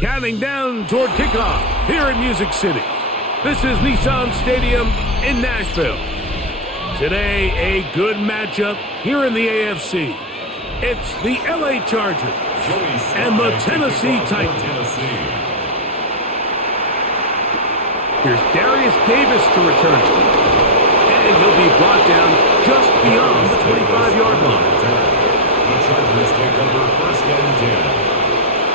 Counting down toward kickoff here in Music City. This is Nissan Stadium in Nashville. Today, a good matchup here in the AFC. It's the LA Chargers and the Tennessee Titans. Here's Darius Davis to return. And he'll be brought down just beyond the 25-yard line. The Chargers take over first and 10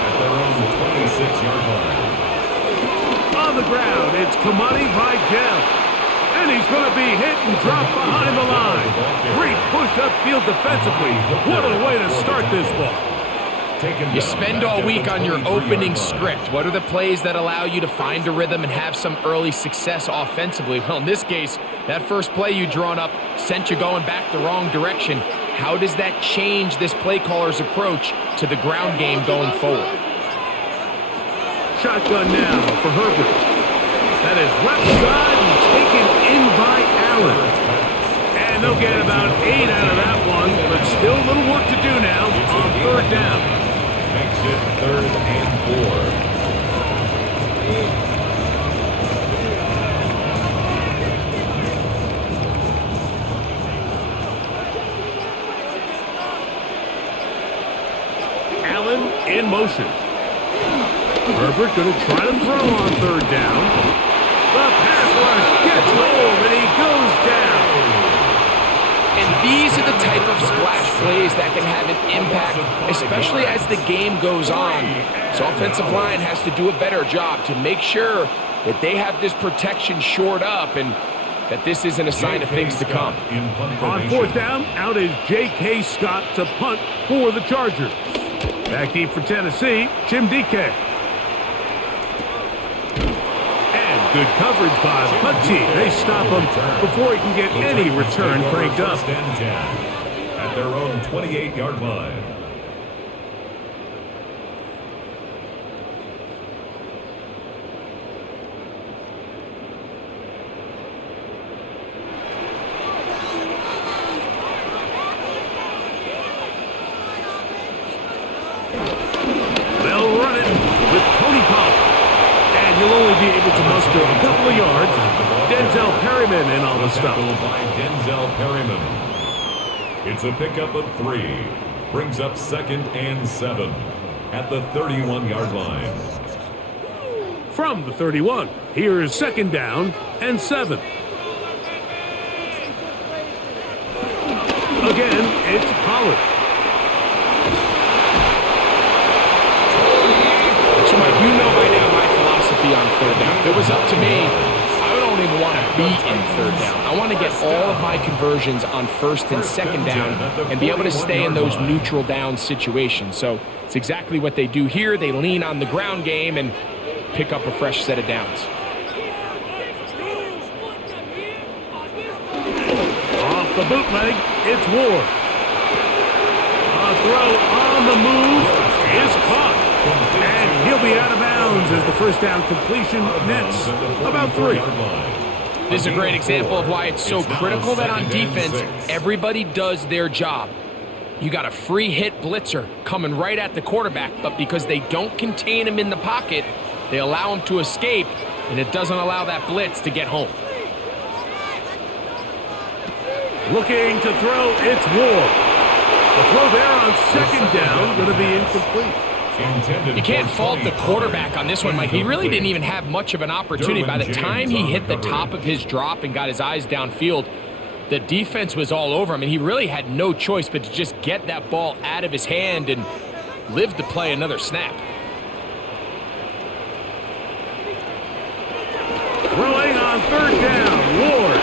at their own 26-yard line. On the ground, it's Kamani Vidal. And he's going to be hit and dropped behind the line. Great push upfield defensively. What a way to start this ball. You spend all week on your opening script. What are the plays that allow you to find a rhythm and have some early success offensively? Well, in this case, that first play you drawn up sent you going back the wrong direction. How does that change this play caller's approach to the ground game going forward? Shotgun now for Herbert. That is left side and taken in by Allen. And they'll get about 8 out of that one, but still a little work to do now on third down. Makes it 3rd and 4. Allen in motion. Herbert going to try to throw on third down. The pass rush gets hold and he goes down. And these are the type of splash plays that can have an impact, especially as the game goes on. So offensive line has to do a better job to make sure that they have this protection shored up and that this isn't a sign of things to come. On fourth down, out is J.K. Scott to punt for the Chargers. Back deep for Tennessee, Jim DK. Good coverage by the punt team. They stop him before he can get any return cranked up. First and 10 at their own 28-yard line. They'll run it with Tony Pollard. You'll only be able to muster a couple of yards. Denzel Perryman in on the stop. By Denzel Perryman. It's a pickup of 3. Brings up 2nd and 7 at the 31-yard line. From the 31, here is 2nd down and 7. Again, it's Pollard. So, Mike, you know by now my philosophy on third down. If it was up to me, I don't even want to be in third down. I want to get all of my conversions on 1st and 2nd down and be able to stay in those neutral down situations. So it's exactly what they do here. They lean on the ground game and pick up a fresh set of downs. Off the bootleg, it's Ward. A throw on the move is caught. And he'll be out of bounds as the first down completion nets about 3. This is a great example of why it's so critical that on defense, everybody does their job. You got a free hit blitzer coming right at the quarterback, but because they don't contain him in the pocket, they allow him to escape, and it doesn't allow that blitz to get home. Looking to throw, it's Ward. The throw there on 2nd down, going to be incomplete. You can't fault the quarterback on this one, Mike. He really didn't even have much of an opportunity. By the time he hit the top of his drop and got his eyes downfield, the defense was all over him, and he really had no choice but to just get that ball out of his hand and live to play another snap. Throwing on 3rd down, Ward.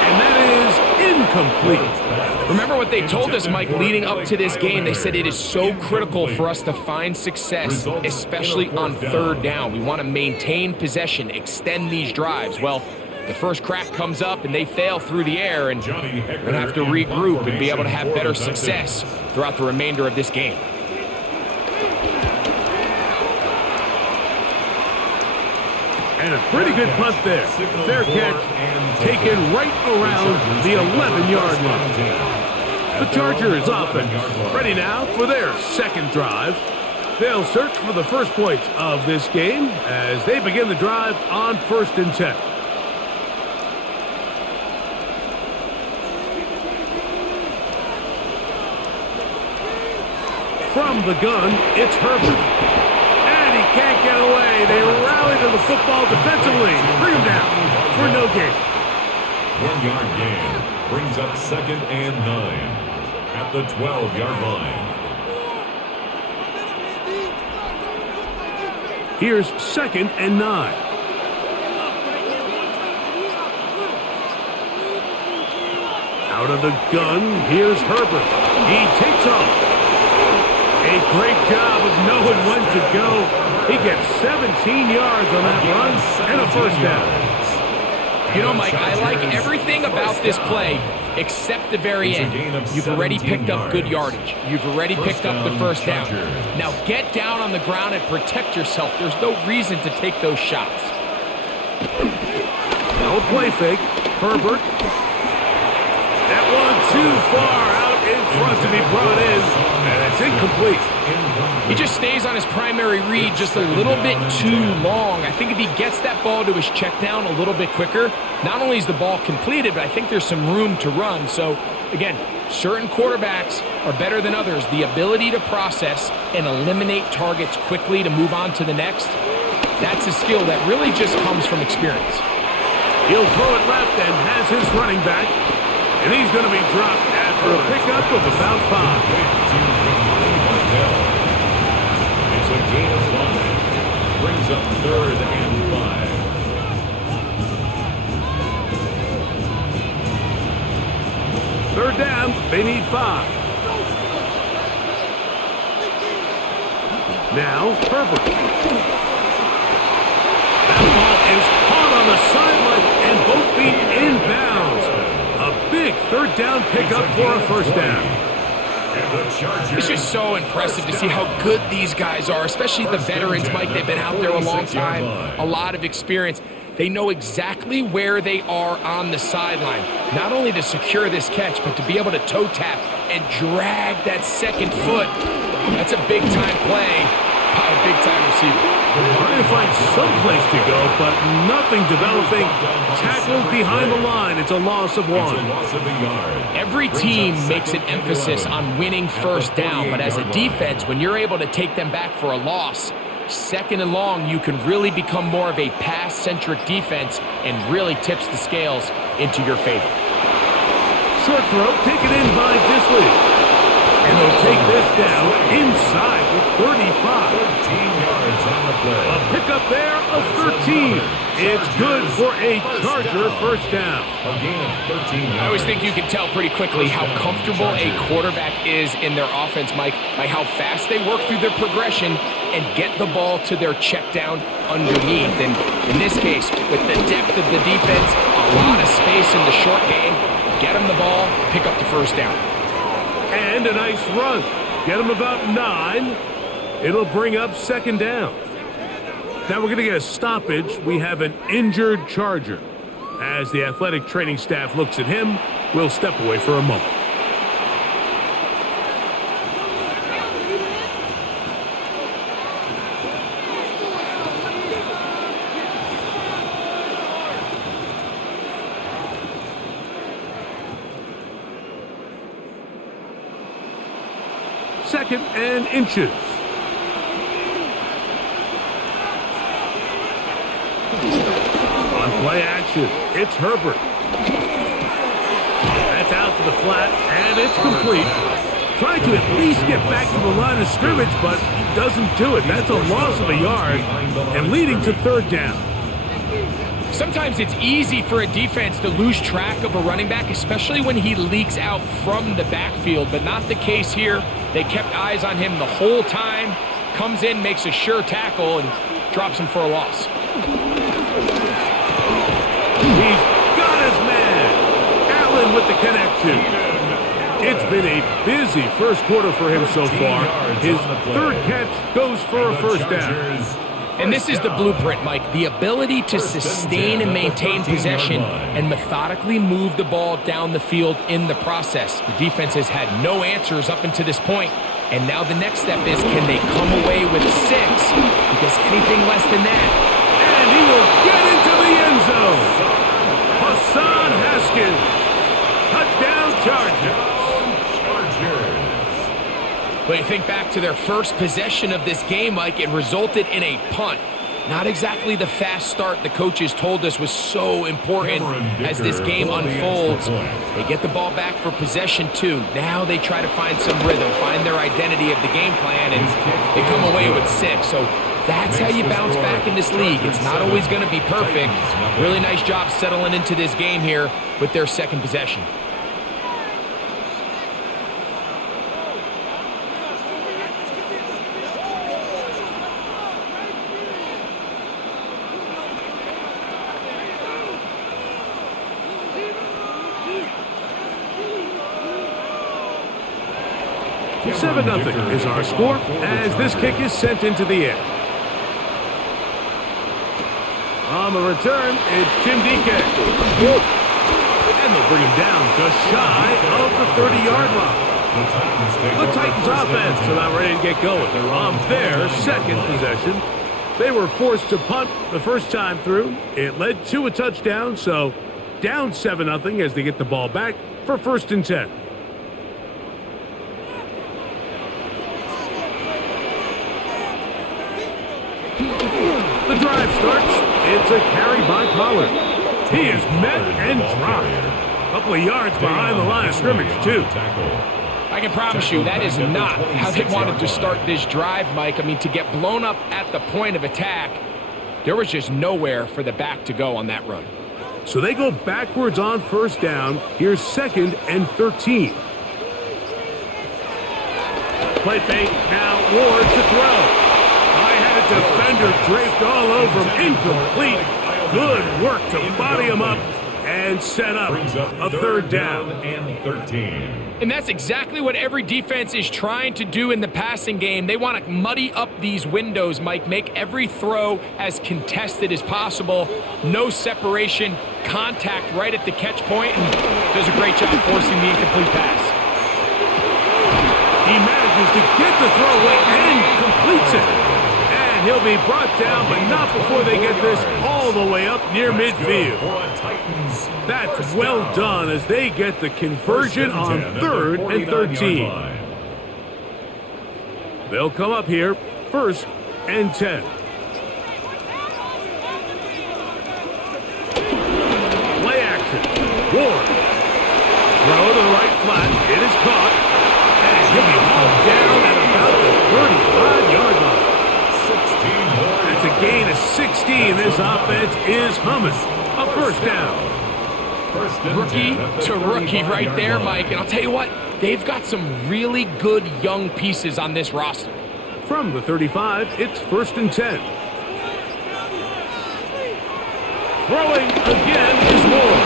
And that is incomplete. Remember what they told us, Mike, leading up to this game. They said it is so critical for us to find success, especially on 3rd down. We want to maintain possession, extend these drives. Well, the first crack comes up and they fail through the air, and we're going to have to regroup and be able to have better success throughout the remainder of this game. And a pretty good punt there. Fair catch, taken right around the 11-yard line. The Chargers offense ready now for their second drive. They'll search for the first points of this game as they begin the drive on 1st and 10. From the gun, it's Herbert. And he can't get away. They rally to the football defensively. Bring him down for no gain. 1-yard gain brings up 2nd and 9 at the 12-yard line. Here's 2nd and 9. Out of the gun, here's Herbert. He takes off. A great job of knowing when to go. He gets 17 yards on that run and a first down. You know, Mike, I like everything about this play except the very end. You've already picked up good yardage. You've already picked up the first down. Now get down on the ground and protect yourself. There's no reason to take those shots. No play fake. Herbert. That one too far out in front to be brought in, and it's incomplete. He just stays on his primary read just a little bit too long. I think if he gets that ball to his check down a little bit quicker, not only is the ball completed, but I think there's some room to run. So, again, certain quarterbacks are better than others. The ability to process and eliminate targets quickly to move on to the next, that's a skill that really just comes from experience. He'll throw it left and has his running back. And he's going to be dropped after a pickup of about 5. It's a gain of 5. Brings up 3rd and 5. 3rd down, they need 5. Now, Herbert. That ball is caught on the sideline and both feet inbounds. A big 3rd down pickup for a first down. It's just so impressive to see how good these guys are, especially the veterans, Mike. They've been out there a long time, a lot of experience. They know exactly where they are on the sideline, not only to secure this catch, but to be able to toe tap and drag that second foot. That's a big-time play by a big-time receiver. Trying to find some place to go, but nothing developing. Tackled behind the line. It's a loss of 1. Every team makes an emphasis on winning first down, but as a defense, when you're able to take them back for a loss, 2nd and long, you can really become more of a pass-centric defense and really tips the scales into your favor. Short throw taken in by Disley. And they'll take this down inside the 35. 13 yards on the play. A pickup there of 13. It's good for a Charger first down. A gain of 13 yards. I always think you can tell pretty quickly how comfortable a quarterback is in their offense, Mike, by how fast they work through their progression and get the ball to their check down underneath. And in this case, with the depth of the defense, a lot of space in the short game, get them the ball, pick up the first down. And a nice run. Get him about 9. It'll bring up 2nd down. Now we're going to get a stoppage. We have an injured Charger. As the athletic training staff looks at him, we'll step away for a moment. Second and inches. On play action, it's Herbert. That's out to the flat, and it's complete. Trying to at least get back to the line of scrimmage, but he doesn't do it. That's a loss of a yard, and leading to 3rd down. Sometimes it's easy for a defense to lose track of a running back, especially when he leaks out from the backfield, but not the case here. They kept eyes on him the whole time, comes in, makes a sure tackle, and drops him for a loss. He's got his man. Allen with the connection. It's been a busy first quarter for him so far. His 3rd catch goes for a first down. And this is the blueprint, Mike. The ability to sustain and maintain possession and methodically move the ball down the field in the process. The defense has had no answers up until this point, And now the next step is, can they come away with 6? Because anything less than that. And he will get into the end zone. Hassan Haskins. Touchdown Chargers. But you think back to their first possession of this game, Mike, it resulted in a punt. Not exactly the fast start the coaches told us was so important as this game unfolds. They get the ball back for possession 2. Now they try to find some rhythm, find their identity of the game plan, and they come away with 6. So that's how you bounce back in this league. It's not always going to be perfect. Really nice job settling into this game here with their second possession. Seven nothing is our score as this kick is sent into the air. On the return, it's Jim DK. And they'll bring him down just shy of the 30-yard line. The Titans offense are not ready to get going. On their second possession, they were forced to punt the first time through. It led to a touchdown, so down 7-0 as they get the ball back for 1st and 10. The drive starts. It's a carry by Pollard. He is met and dropped. A couple of yards behind the line of scrimmage, too. I can promise you that is not how they wanted to start this drive, Mike. I mean, to get blown up at the point of attack, there was just nowhere for the back to go on that run. So they go backwards on 1st down. Here's 2nd and 13. Play fake. Now Ward to throw. Defender draped all over him. Incomplete. Good work to body him up and set up a 3rd down and 13. And that's exactly what every defense is trying to do in the passing game. They want to muddy up these windows, Mike, make every throw as contested as possible. No separation, contact right at the catch point, and does a great job forcing the incomplete pass. He manages to get the throw away and completes it. He'll be brought down, but not before they get this all the way up near midfield. That's well done as they get the conversion on 3rd and 13. They'll come up here, 1st and 10. Play action. Ward. Throw to the right flat. It is caught. And he'll be hauled down at about the 35-yard line. That's a gain of 16. This offense is humming. A 1st down. Rookie to rookie right there, Mike. And I'll tell you what, they've got some really good young pieces on this roster. From the 35, it's 1st and 10. Throwing again is Ward.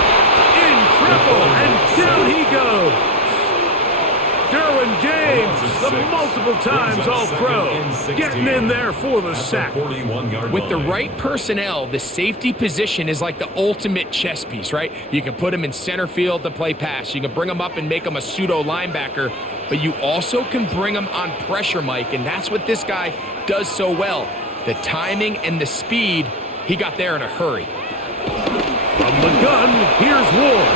In triple, and down he goes. Derwin James, the multiple times All-Pro, getting in there for the sack. With the right personnel, the safety position is like the ultimate chess piece, right? You can put him in center field to play pass. You can bring him up and make him a pseudo linebacker, but you also can bring him on pressure, Mike, and that's what this guy does so well. The timing and the speed, he got there in a hurry. From the gun, here's Ward.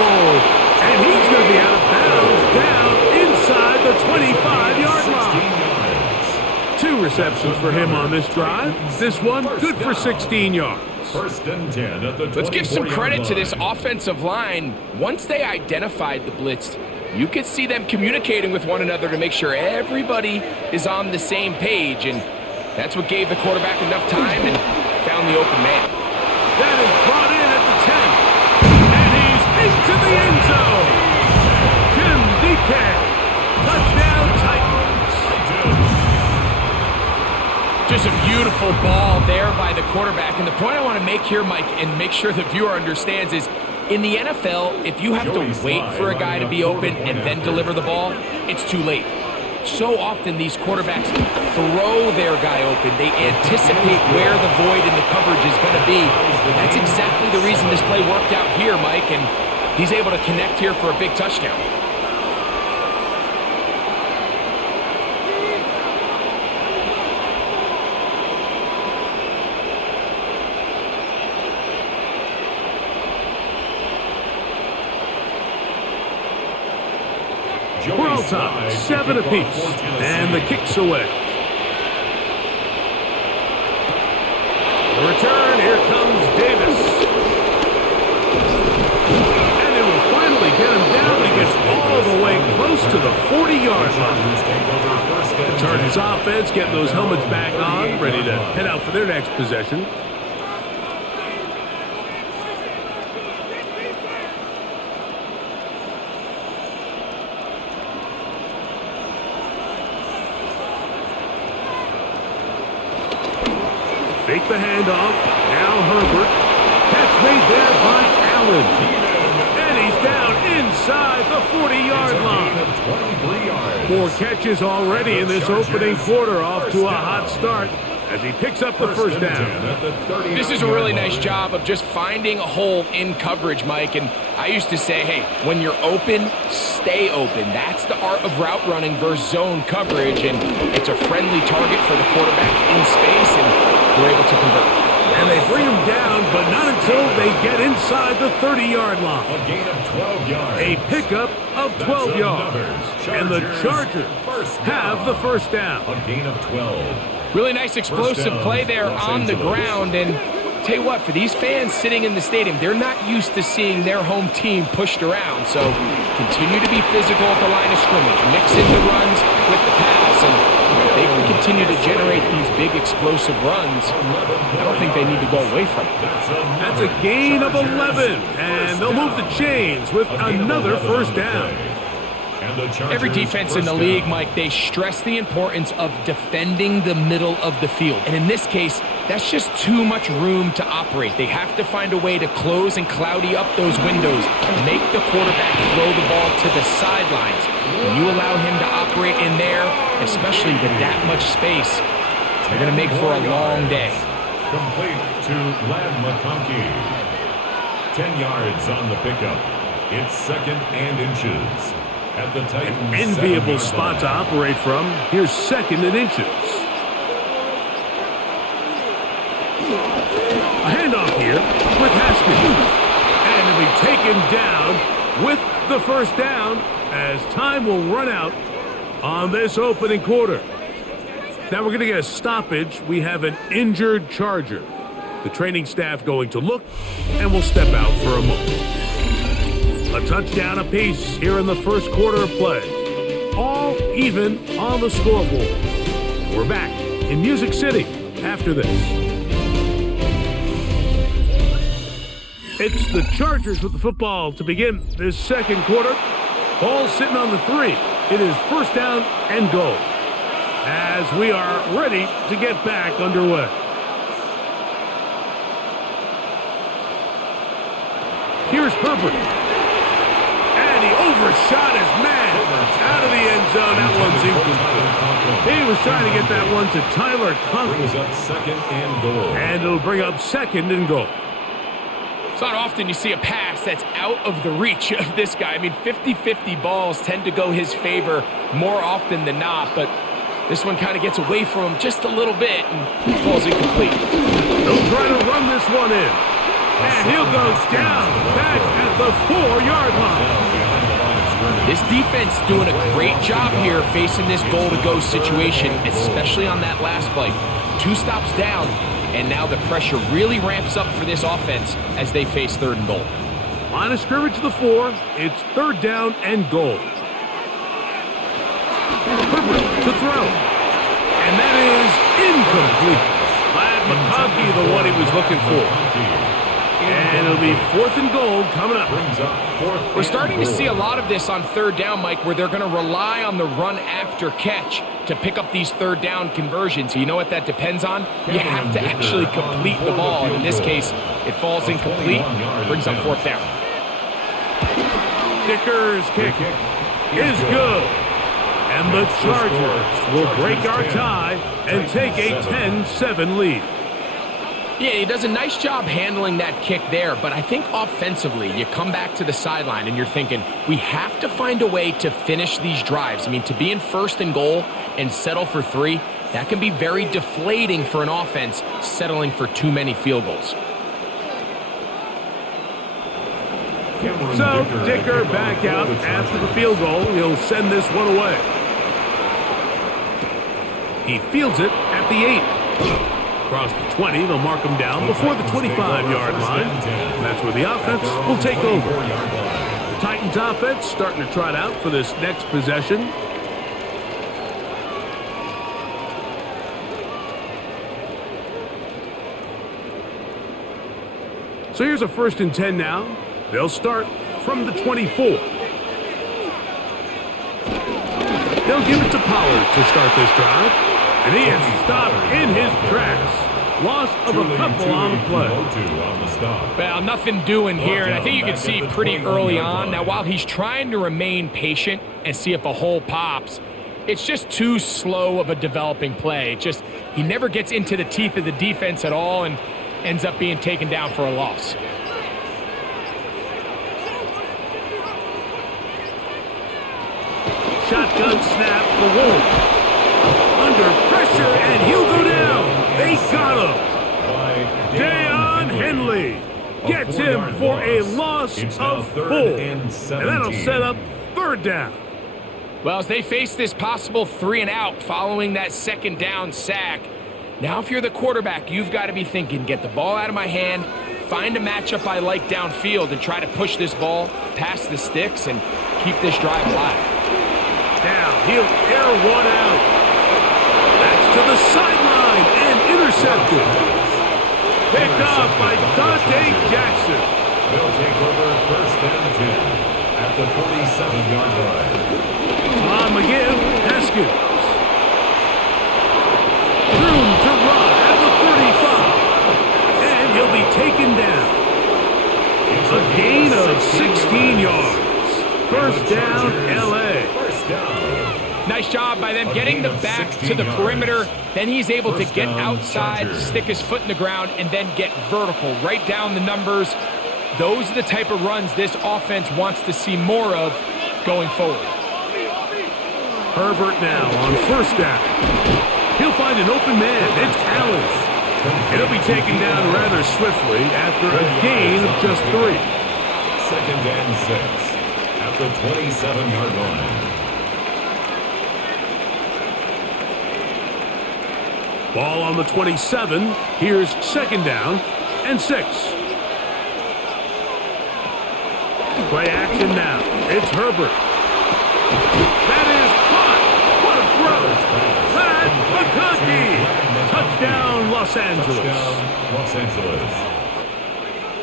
Whoa. And he's going to be out of bounds down inside the 25-yard line. 2 receptions for him on this drive. This one good for 16 yards. 1st and 10 at the 24-yard line. Let's give some credit to this offensive line. Once they identified the blitz, you could see them communicating with one another to make sure everybody is on the same page. And that's what gave the quarterback enough time and found the open man. That is brought in at the 10. Into the end zone. Jim DK. Touchdown Titans. Just a beautiful ball there by the quarterback. And the point I want to make here, Mike, and make sure the viewer understands is, in the NFL, if you have to wait for a guy to be open and then deliver the ball, it's too late. So often these quarterbacks throw their guy open. They anticipate where the void in the coverage is going to be. That's exactly the reason this play worked out here, Mike, and he's able to connect here for a big touchdown. tie, 7 apiece, and the kick's away. The return, here comes Davis. And they will finally get him down. He gets all the way close to the 40-yard line. The Chargers offense getting those helmets back on, ready to head out for their next possession. Fake the handoff. Now Herbert. Catch made there by Allen. And he's down inside the 40-yard line. 4 catches already in this opening quarter, off to a hot start as he picks up the first down. This is a really nice job of just finding a hole in coverage, Mike. And I used to say, hey, when you're open, stay open. That's the art of route running versus zone coverage. And it's a friendly target for the quarterback in space, and we're able to convert. And they bring him down, but not until they get inside the 30-yard line. A gain of 12 yards. A pickup of 12 yards. And the Chargers have the first down. A gain of 12. Really nice explosive play there on the ground. And tell you what, for these fans sitting in the stadium, they're not used to seeing their home team pushed around. So continue to be physical at the line of scrimmage. Mix in the runs with the pass. And they can continue to generate these big explosive runs. I don't think they need to go away from it. That's a gain of 11. And they'll move the chains with another first down. Every defense in the league, Mike, they stress the importance of defending the middle of the field. And in this case, that's just too much room to operate. They have to find a way to close and cloudy up those windows, make the quarterback throw the ball to the sidelines. When you allow him to operate in there, especially with that much space, they're going to make for a long day. Complete to Lad McConkey. 10 yards on the pickup. It's 2nd and inches. At the Titans, an enviable spot to operate from. Here's 2nd and inches. A handoff here with Haskins. And he'll be taken down with the first down as time will run out on this opening quarter. Now we're going to get a stoppage. We have an injured Charger. The training staff going to look, and we'll step out for a moment. A touchdown apiece here in the first quarter of play. All even on the scoreboard. We're back in Music City after this. It's the Chargers with the football to begin this second quarter. Ball sitting on the 3. It is first down and goal as we are ready to get back underway. Here's Herbert. And he overshot his man out of the end zone. That one's incomplete. He was trying to get that one to Tyler Conklin. Brings up 2nd and goal. And it'll bring up 2nd and goal. It's not often you see a pass that's out of the reach of this guy. I mean, 50-50 balls tend to go his favor more often than not, but this one kind of gets away from him just a little bit and falls incomplete. They'll try to run this one in. And he'll go down back at the 4-yard line. This defense doing a great job here facing this goal-to-go situation, especially on that last play. 2 stops down, and now the pressure really ramps up for this offense as they face 3rd and goal. Line of scrimmage to the 4. It's 3rd down and goal. Herbert to throw. And that is incomplete. Lad McConkey, the one he was looking for. And it'll be 4th and goal coming up. We're starting to see a lot of this on 3rd down, Mike, where they're going to rely on the run after catch to pick up these 3rd down conversions. You know what that depends on? You have to actually complete the ball. And in this case, it falls incomplete, brings up 4th down. Dicker's kick is good. And the Chargers will break our tie and take a 10-7 lead. Yeah, he does a nice job handling that kick there, but I think offensively, you come back to the sideline and you're thinking, we have to find a way to finish these drives. I mean, to be in 1st and goal and settle for 3, that can be very deflating for an offense settling for too many field goals. So Dicker back out after the field goal. He'll send this one away. He fields it at the 8. Across the 20, they'll mark him down before the 25-yard line. And that's where the offense will take over. The Titans offense starting to trot out for this next possession. So here's a 1st and 10 now. They'll start from the 24. They'll give it to Pollard to start this drive. And he is stopped in his tracks. Loss of a couple on the play. Well, nothing doing here, and I think you can see pretty early on. Now, while he's trying to remain patient and see if a hole pops, it's just too slow of a developing play. He never gets into the teeth of the defense at all and ends up being taken down for a loss. Shotgun snap for Wolf. Under pressure, and he'll go down. They got him. Deion Henley gets him for a loss of 4. And that'll set up 3rd down. Well, as they face this possible 3 and out following that 2nd down sack, now if you're the quarterback, you've got to be thinking, get the ball out of my hand, find a matchup I like downfield, and try to push this ball past the sticks and keep this drive alive. Now he'll air one out. To the sideline and intercepted. Picked off by Dante Jackson. They'll take over 1st and 10 at the 47-yard line. On McGill, Haskins. Room to run at the 35. And he'll be taken down. A gain of 16 yards. 1st down, L.A. 1st down. Nice job by them getting the back to the perimeter. Then he's able to get outside, stick his foot in the ground, and then get vertical, right down the numbers. Those are the type of runs this offense wants to see more of going forward. Herbert now on 1st down. He'll find an open man. It's Allen. He'll be taken down rather swiftly after a gain of just 3. 2nd and 6 at the 27-yard line. Ball on the 27. Here's 2nd down and 6. Play action now. It's Herbert. That is caught. What a throw. Pat McConkey. Touchdown, Los Angeles.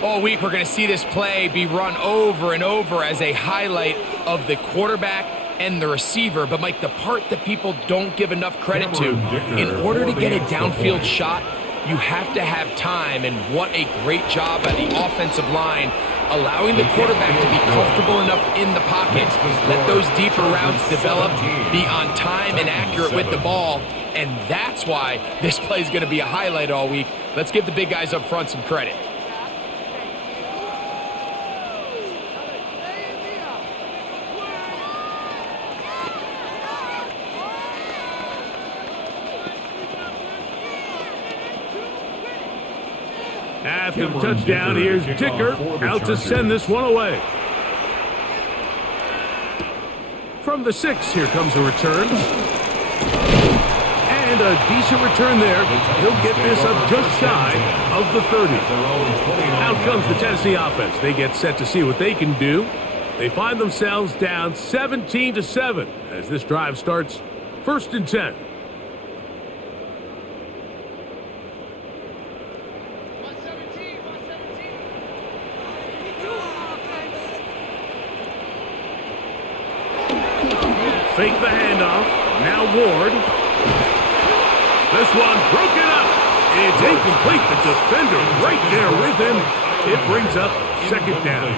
All week we're going to see this play be run over and over as a highlight of the quarterback and the receiver. But, Mike, the part that people don't give enough credit to, in order to get a downfield shot, you have to have time. And what a great job by the offensive line, allowing the quarterback to be comfortable enough in the pocket, let those deeper routes develop, be on time and accurate with the ball. And that's why this play is going to be a highlight all week. Let's give the big guys up front some credit. After the touchdown, here's Dicker out to send this one away. From the 6, here comes a return. And a decent return there. He'll get this up just shy of the 30. Out comes the Tennessee offense. They get set to see what they can do. They find themselves down 17-7 as this drive starts 1st and 10. Fake the handoff. Now Ward. This one broken up. It's incomplete. The defender right there with him. It brings up 2nd down.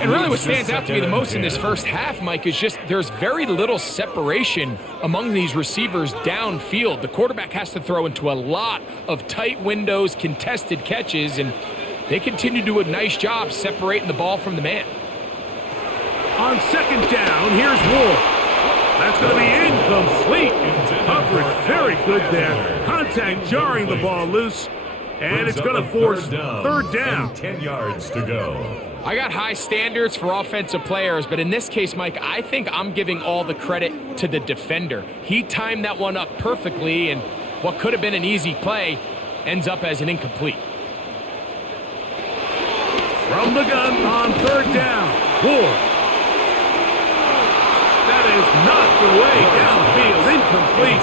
And really what stands out to me the most in this first half, Mike, is just there's very little separation among these receivers downfield. The quarterback has to throw into a lot of tight windows, contested catches, and they continue to do a nice job separating the ball from the man. On 2nd down, here's Ward. That's going to be incomplete. Coverage very good there. Contact jarring the ball loose. And it's going to force third down. And 10 yards to go. I got high standards for offensive players, but in this case, Mike, I think I'm giving all the credit to the defender. He timed that one up perfectly, and what could have been an easy play ends up as an incomplete. From the gun on third down, Ward. That is knocked away downfield, incomplete.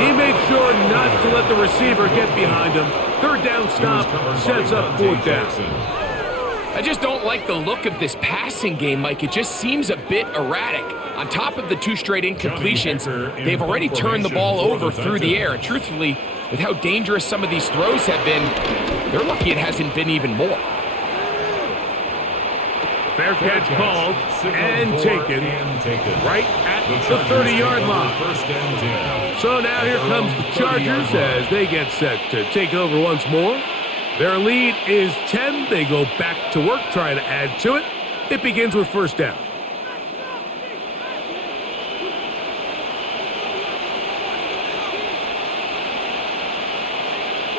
He made sure not to let the receiver get behind him. Third down stop sets up fourth down. I just don't like the look of this passing game, Mike. It just seems a bit erratic. On top of the 2 straight incompletions, they've already turned the ball over through the air. And truthfully, with how dangerous some of these throws have been, they're lucky it hasn't been even more. Fair catch called and taken right at the 30-yard line. So now here comes the Chargers as they get set to take over once more. Their lead is 10. They go back to work, trying to add to it. It begins with first down.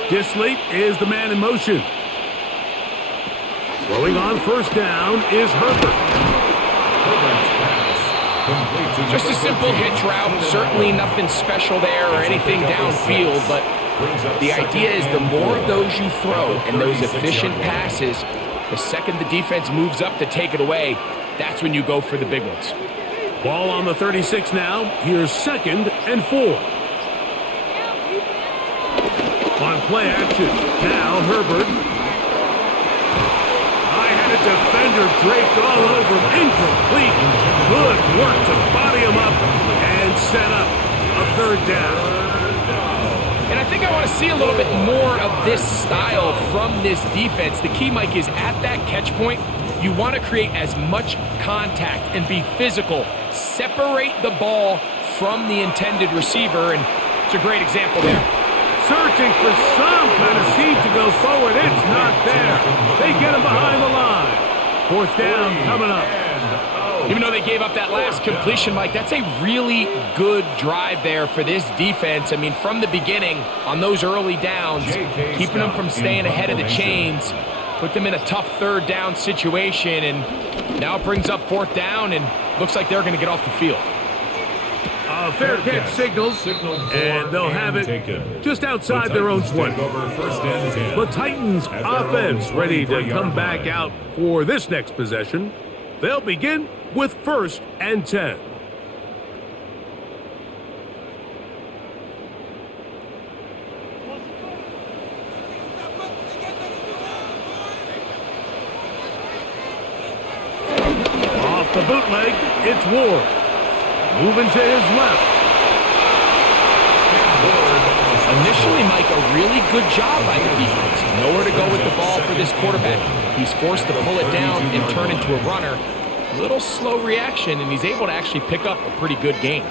Disley is the man in motion. Throwing on first down is Herbert. Just a simple hitch route. Certainly nothing special there or anything downfield, but the idea is the more of those you throw and those efficient passes, the second the defense moves up to take it away, that's when you go for the big ones. Ball on the 36 now. Here's 2nd and 4. On play action. Now Herbert. High-headed defender draped all over him. Incomplete. Good work to body him up and set up a third down. And I think I want to see a little bit more of this style from this defense. The key, Mike, is at that catch point, you want to create as much contact and be physical. Separate the ball from the intended receiver, and it's a great example there. Searching for some kind of seed to go forward. It's not there. They get him behind the line. Fourth down coming up. Even though they gave up that last completion, Mike, that's a really good drive there for this defense. I mean, from the beginning, on those early downs, keeping them from staying ahead of the chains, put them in a tough third down situation, and now it brings up fourth down, and looks like they're going to get off the field. Fair catch signaled, and they'll have it just outside their own 20. The Titans offense ready to come back out for this next possession. They'll begin with 1st and 10. Off the bootleg, it's Ward. Moving to his left. Initially, Mike, a really good job by the defense. Nowhere to go with the ball for this quarterback. He's forced to pull it down and turn into a runner. A little slow reaction, and he's able to actually pick up a pretty good gain.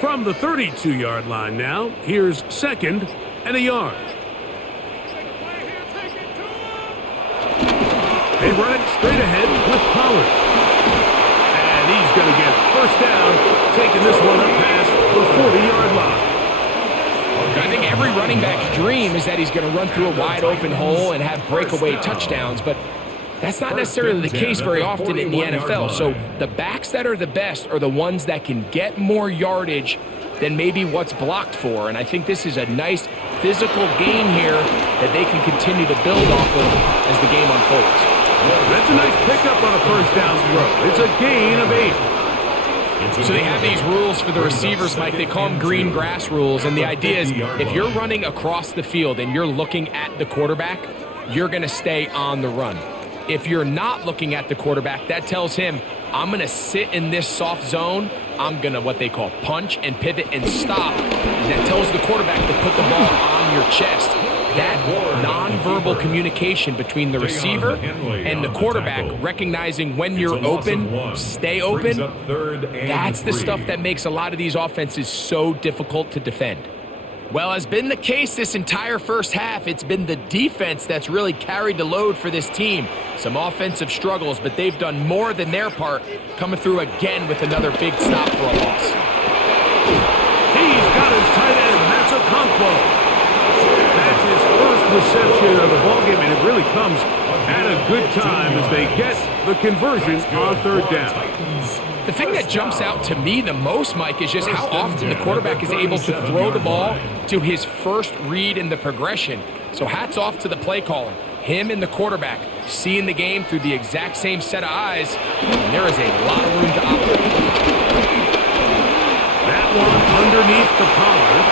From the 32-yard line now, here's 2nd and a yard. They run it straight ahead with Pollard. And he's going to get first down, taking this one up past the 40-yard line. I think every running back's dream is that he's going to run through a wide open hole and have breakaway touchdowns, but that's not necessarily the case very often in the NFL. So the backs that are the best are the ones that can get more yardage than maybe what's blocked for. And I think this is a nice physical game here that they can continue to build off of as the game unfolds. That's a nice pickup on a first down throw. It's a gain of 8. So they have these rules for the receivers, Mike. They call them green grass rules. And the idea is if you're running across the field and you're looking at the quarterback, you're going to stay on the run. If you're not looking at the quarterback, that tells him, I'm going to sit in this soft zone. I'm going to what they call punch and pivot and stop. And that tells the quarterback to put the ball on your chest. That nonverbal communication between the receiver and the quarterback, recognizing when you're open, stay open, that's the stuff that makes a lot of these offenses so difficult to defend. Well, as been the case this entire first half, it's been the defense that's really carried the load for this team. Some offensive struggles, but they've done more than their part, coming through again with another big stop for a loss. He's got his tight end. That's Okonkwo. reception of the ballgame, and it really comes at a good time as they get the conversion on third down. The thing that jumps out to me the most, Mike, is just how often the quarterback is able to throw the ball to his first read in the progression. So hats off to the play caller. Him and the quarterback seeing the game through the exact same set of eyes, and there is a lot of room to operate. That one underneath the Pollard,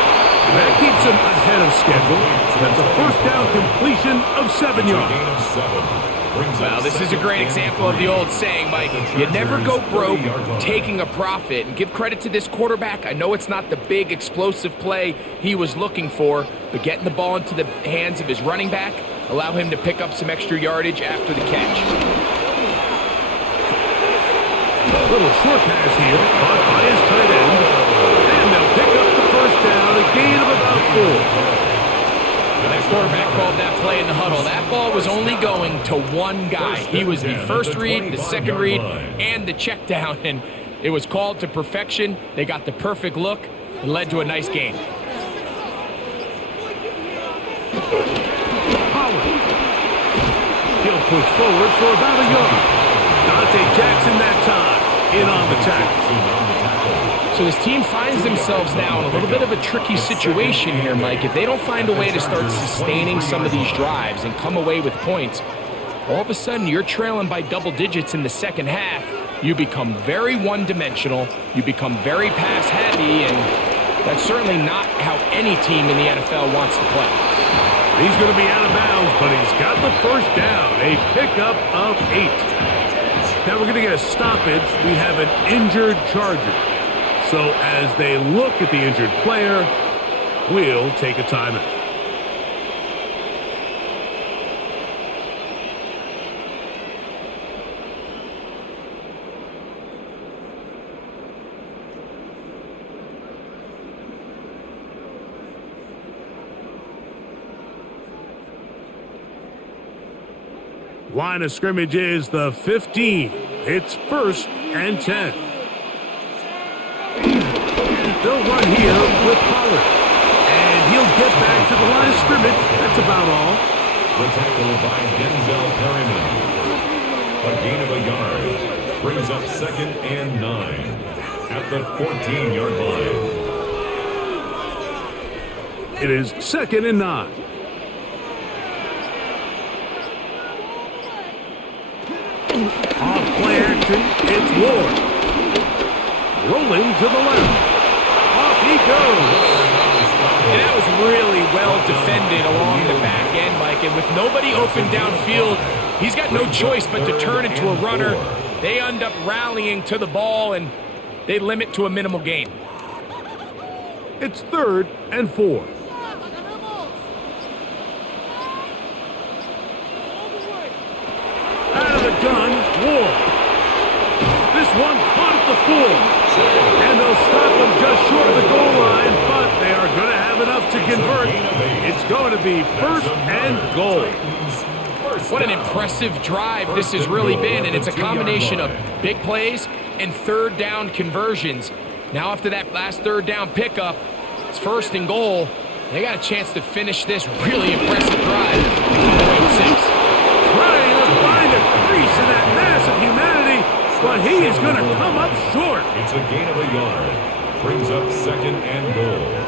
and that keeps him ahead of schedule. That's a first down completion of 7 yards. Well, this is a great example of the old saying, Mike, you never go broke taking a profit. And give credit to this quarterback. I know it's not the big explosive play he was looking for, but getting the ball into the hands of his running back allow him to pick up some extra yardage after the catch. A little short pass here, caught by his tight end. And they'll pick up the first down, a gain of about 4. That quarterback called that play in the huddle. That ball was only going to one guy. He was the first read, the second read, and the check down. And it was called to perfection. They got the perfect look. It led to a nice game. Pollard. He'll push forward for about a yard. Dante Jackson that time in on the tackle. So this team finds themselves now in a little bit of a tricky situation here, Mike. If they don't find a way to start sustaining some of these drives and come away with points, all of a sudden you're trailing by double digits in the second half. You become very one-dimensional. You become very pass-heavy, and that's certainly not how any team in the NFL wants to play. He's going to be out of bounds, but he's got the first down, a pickup of 8. Now we're going to get a stoppage. We have an injured Charger. So as they look at the injured player, we'll take a timeout. Line of scrimmage is the 15. It's 1st and 10. They'll run here with Pollard. And he'll get back to the line of scrimmage. That's about all. The tackle by Denzel Perryman. A gain of a yard. Brings up 2nd and 9. At the 14-yard line. It is 2nd and 9. Off play action, it's Ward. Rolling to the left. Off he goes. And that was really well defended along the back end, Mike. And with nobody open downfield, he's got no choice but to turn into a runner. They end up rallying to the ball, and they limit to a minimal gain. It's 3rd and 4. Out of the gun, Ward. This one caught at the 4. And they'll stop them just short of the goal line, but they are going to have enough to convert. It's going to be 1st and goal. What an impressive drive this has really been, and it's a combination of big plays and third down conversions. Now after that last third down pickup, it's 1st and goal. They got a chance to finish this really impressive drive and come away with 6. Trying to find a crease in that mass of humanity, but he is going to come up short. It's a gain of a yard. Brings up 2nd and goal.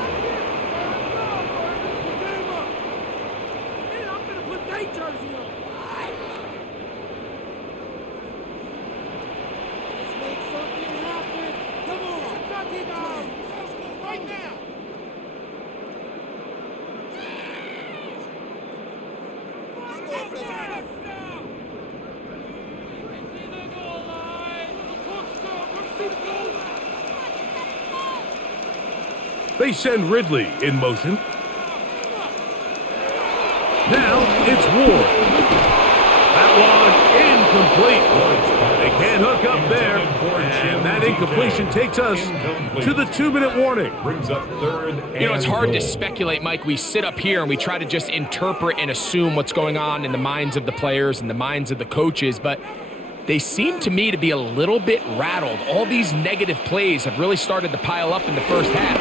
They send Ridley in motion. Now it's Ward. That one incomplete. They can't hook up there. And that incompletion takes us to the 2-minute warning. Brings up 3rd and You know, it's hard to goal. speculate, Mike. We sit up here and we try to just interpret and assume what's going on in the minds of the players and the minds of the coaches, but they seem to me to be a little bit rattled. All these negative plays have really started to pile up in the first half.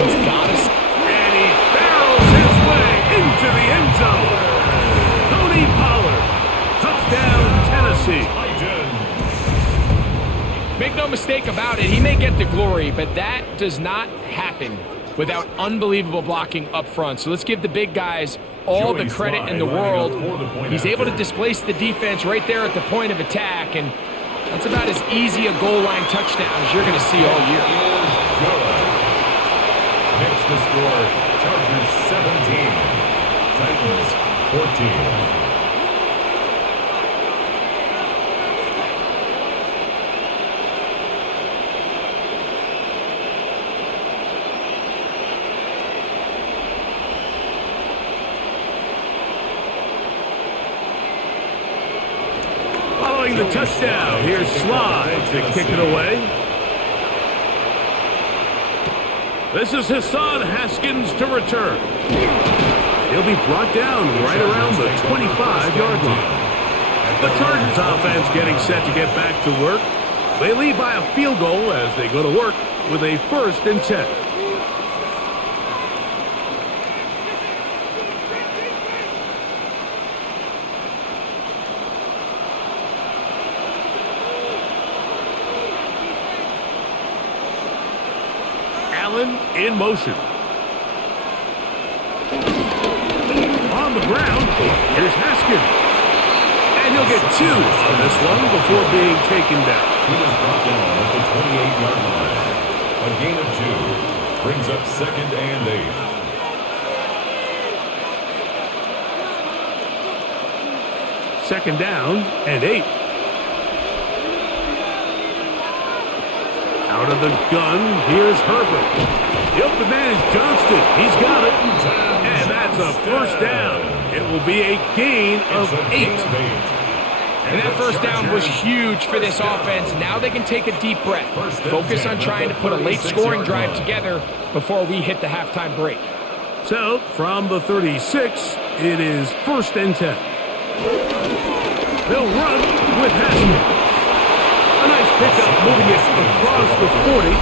He's got us. And he barrels his way into the end zone. Tony Pollard. Touchdown, Tennessee. Make no mistake about it, he may get the glory, but that does not happen without unbelievable blocking up front. So let's give the big guys all the credit in the world. He's able to displace the defense right there at the point of attack, and that's about as easy a goal line touchdown as you're going to see all year. Makes the score Chargers 17, Titans 14. Following the touchdown, here's Slide to kick it away. This is Hassan Haskins to return. He'll be brought down right around the 25-yard line. The Chargers offense getting set to get back to work. They lead by a field goal as they go to work with a 1st and 10. In motion. On the ground, here's Haskins. And he'll get 2 on this one before being taken down. He was brought down at the 28-yard line. A gain of 2 brings up 2nd and 8. Second down and 8. Out of the gun, here's Herbert. The open man is Johnston. He's got it. And that's a 1st down. It will be a gain of 8. And that 1st down was huge for this offense. Now they can take a deep breath. Focus on trying to put a late scoring drive together before we hit the halftime break. So, from the 36, it is 1st and 10. They'll run with Haskins. A nice pickup moving it across the 40.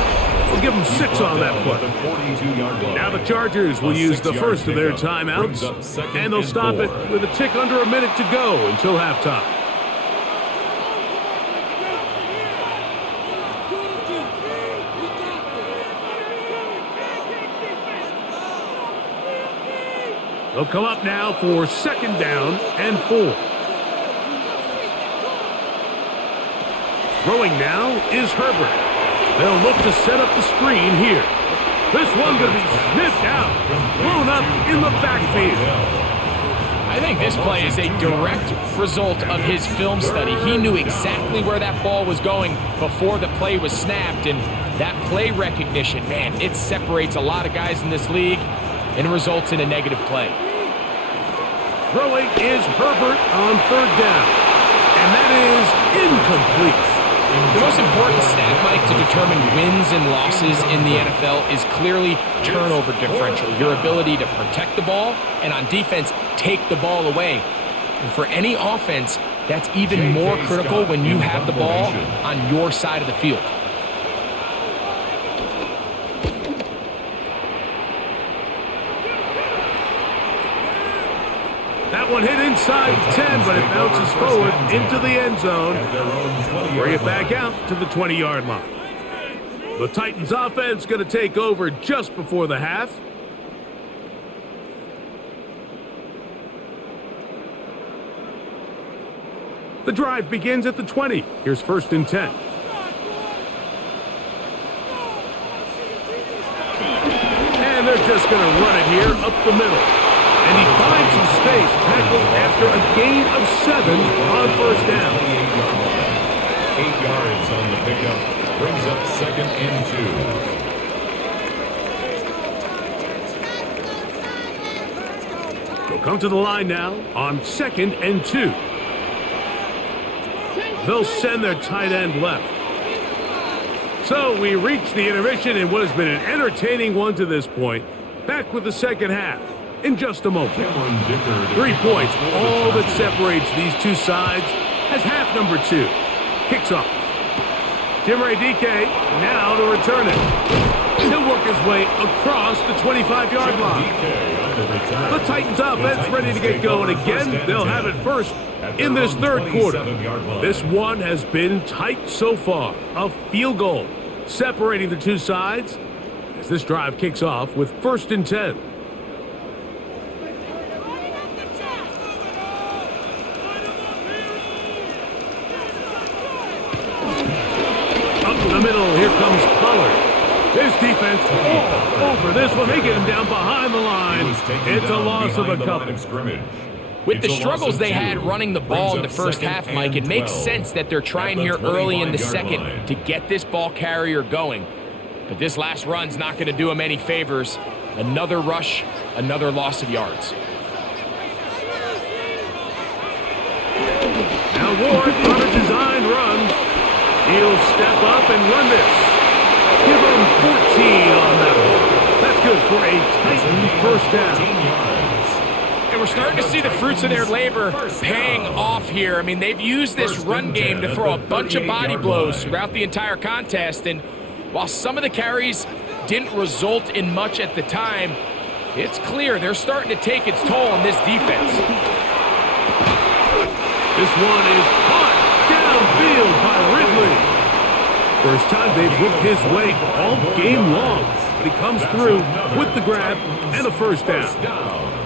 We'll give them 6 on that play. Now the Chargers will use the first of their timeouts, and they'll stop it with a tick under a minute to go until halftime. They'll come up now for 2nd down and 4. Throwing now is Herbert. They'll look to set up the screen here. This one going to be sniffed out, blown up in the backfield. I think this play is a direct result of his film study. He knew exactly where that ball was going before the play was snapped, and that play recognition, man, it separates a lot of guys in this league and results in a negative play. Throwing is Herbert on 3rd down, and that is incomplete. The most important stat, Mike, to determine wins and losses in the NFL is clearly turnover differential, your ability to protect the ball, and on defense, take the ball away. And for any offense, that's even more critical when you have the ball on your side of the field. That one hit inside 10, but it bounces forward into the end zone. Bring it back out to the 20-yard line. The Titans offense going to take over just before the half. The drive begins at the 20. Here's 1st and 10. And they're just going to run it here up the middle. And he finds some space, tackled after a gain of 7 on 1st down. 8 yards on the pickup, brings up 2nd and 2. They'll come to the line now on 2nd and 2. They'll send their tight end left. So we reach the intermission in what has been an entertaining one to this point. Back with the second half in just a moment. 3 points, all that separates these two sides as half number 2 kicks off. Jim Ray DK now to return it. He'll work his way across across the 25-yard line. The Titans offense ready to get going again. They'll have it first in this third quarter. This one has been tight so far. A field goal separating the two sides as this drive kicks off with 1st and 10. In the middle, here comes Pollard. This defense all over this one. They get him down behind the line. It's a loss of a couple. With the struggles they had running the ball in the first half, Mike, it makes sense that they're trying here early in the second to get this ball carrier going. But this last run's not going to do him any favors. Another rush, another loss of yards. Now Ward on a designed run. He'll step up and run this. Give him 14 on that one. That's good for a Titan first down. And we're starting to see the fruits of their labor paying off here. I mean, they've used this run game to throw a bunch of body blows throughout the entire contest. And while some of the carries didn't result in much at the time, it's clear they're starting to take its toll on this defense. This one is caught downfield by Ridley. First time they've looked his way all game long, but he comes through with the grab and a first down.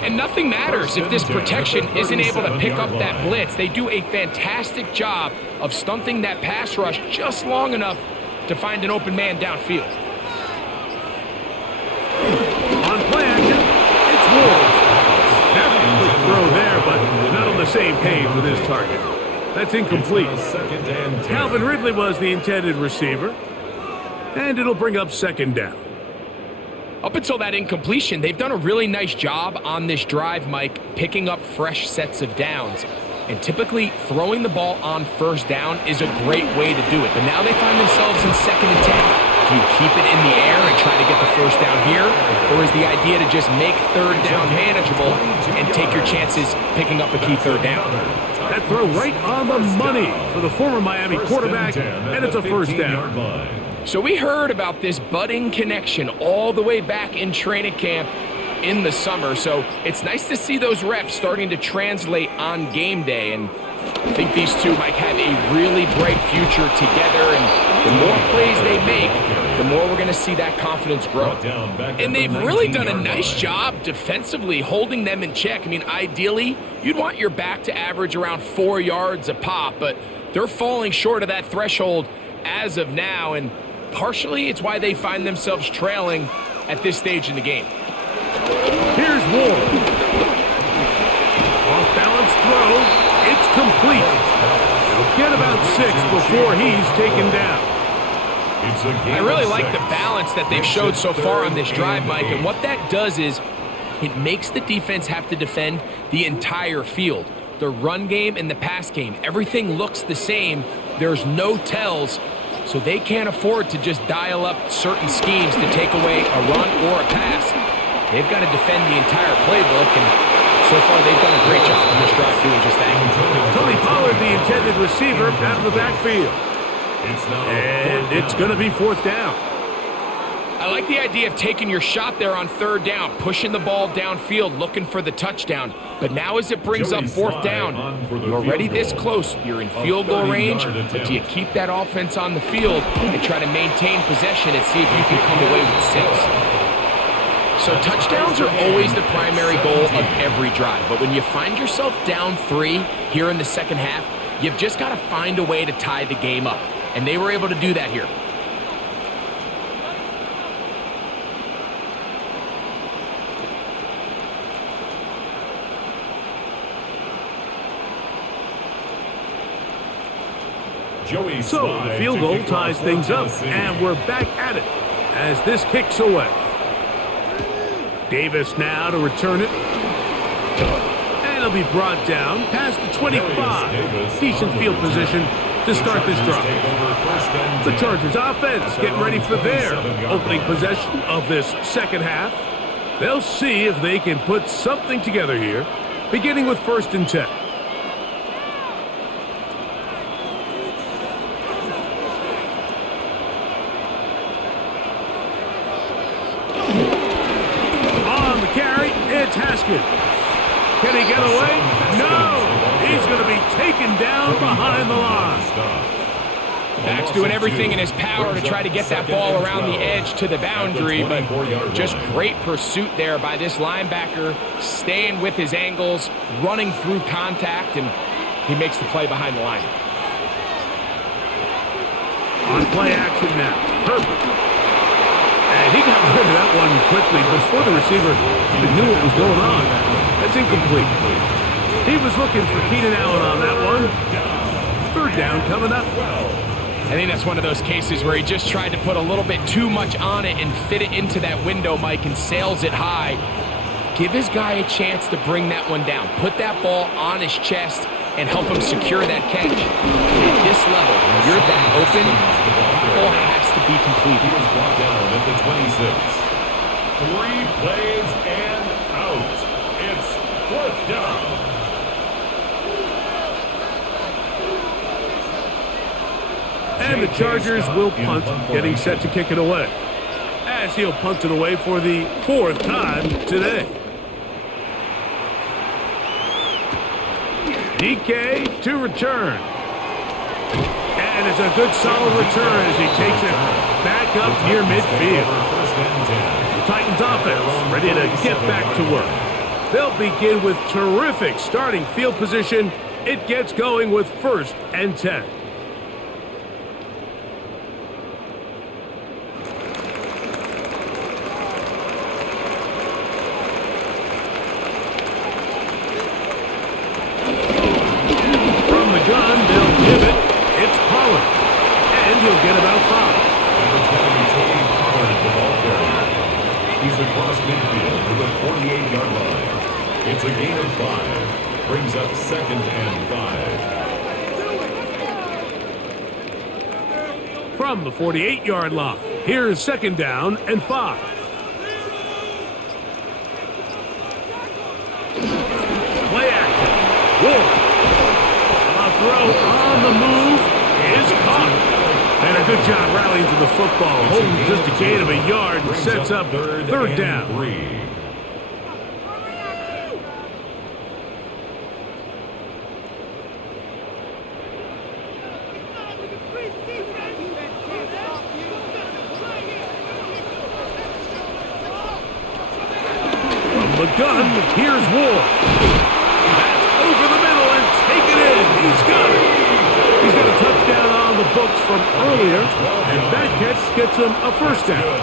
And nothing matters if this protection isn't able to pick up that blitz. They do a fantastic job of stunting that pass rush just long enough to find an open man downfield. On play action, it's Ward. Very quick throw there, but not on the same page with his target. That's incomplete. Calvin Ridley was the intended receiver, and it'll bring up 2nd down. Up until that incompletion, they've done a really nice job on this drive, Mike, picking up fresh sets of downs. And typically, throwing the ball on 1st down is a great way to do it. But now they find themselves in 2nd and 10. Do you keep it in the air and try to get the 1st down here? Or is the idea to just make 3rd down manageable and take your chances picking up a key 3rd down? That throw right on the money for the former Miami quarterback, and it's a 1st down. So we heard about this budding connection all the way back in training camp in the summer. So it's nice to see those reps starting to translate on game day. And I think these two might have a really bright future together. And the more plays they make, the more we're going to see that confidence grow. And they've really done a nice job defensively holding them in check. I mean, ideally, you'd want your back to average around 4 yards a pop, but they're falling short of that threshold as of now. And partially, it's why they find themselves trailing at this stage in the game. Here's Ward. Off-balance throw. It's complete. He'll get about 6 before he's taken down. I really like the balance that they've showed so far on this drive, Mike. And what that does is it makes the defense have to defend the entire field. The run game and the pass game, everything looks the same. There's no tells. So they can't afford to just dial up certain schemes to take away a run or a pass. They've got to defend the entire playbook, and so far they've done a great job on this drive doing just that. Tony Pollard, the intended receiver, out of the backfield. And it's going to be 4th down. I like the idea of taking your shot there on 3rd down, pushing the ball downfield, looking for the touchdown. But now as it brings up 4th down, you're already this close. You're in field goal range, but do you keep that offense on the field and try to maintain possession and see if you can come away with 6? So touchdowns are always the primary goal of every drive. But when you find yourself down 3 here in the second half, you've just got to find a way to tie the game up. And they were able to do that here. So the field goal ties things up, and we're back at it as this kicks away. Davis now to return it. And it'll be brought down past the 25. Decent field position to start this drive. The Chargers offense getting ready for their opening possession of this second half. They'll see if they can put something together here, beginning with 1st and 10. Haskins. Can he get away? No! He's going to be taken down behind the line. Back's doing everything in his power to try to get that ball around the edge to the boundary, but just great pursuit there by this linebacker, staying with his angles, running through contact, and he makes the play behind the line. On play action now, Herbert. And he got rid of that one quickly before the receiver even knew what was going on. That's incomplete. He was looking for Keenan Allen on that one. Third down coming up. I think that's one of those cases where he just tried to put a little bit too much on it and fit it into that window, Mike, and sails it high. Give his guy a chance to bring that one down. Put that ball on his chest and help him secure that catch. At this level, when you're that open, that ball has to be completed. He was brought down at the 26. 3 plays and out. It's 4th down. And the Chargers will punt, getting set to kick it away. As he'll punt it away for the 4th time today. DK to return. And it's a good solid return as he takes it back up near midfield. The Titans offense ready to get back to work. They'll begin with terrific starting field position. It gets going with 1st and 10. Gun, they'll give it. It's Pollard. And he'll get about 5. Number 20, Tony Pollard, the ball carrier. He's across midfield to the 48-yard line. It's a gain of 5. Brings up 2nd and 5. From the 48-yard line, here's 2nd down and 5. Play action. Ward. Throw on the move is caught. And a good job rallying to the football. Holding just a gain of a yard and sets up 3rd down. 3. From the gun, here's Ward. Over the middle and take it in. He's got it. He's got a touchdown on the books from earlier, and that catch gets him a 1st down.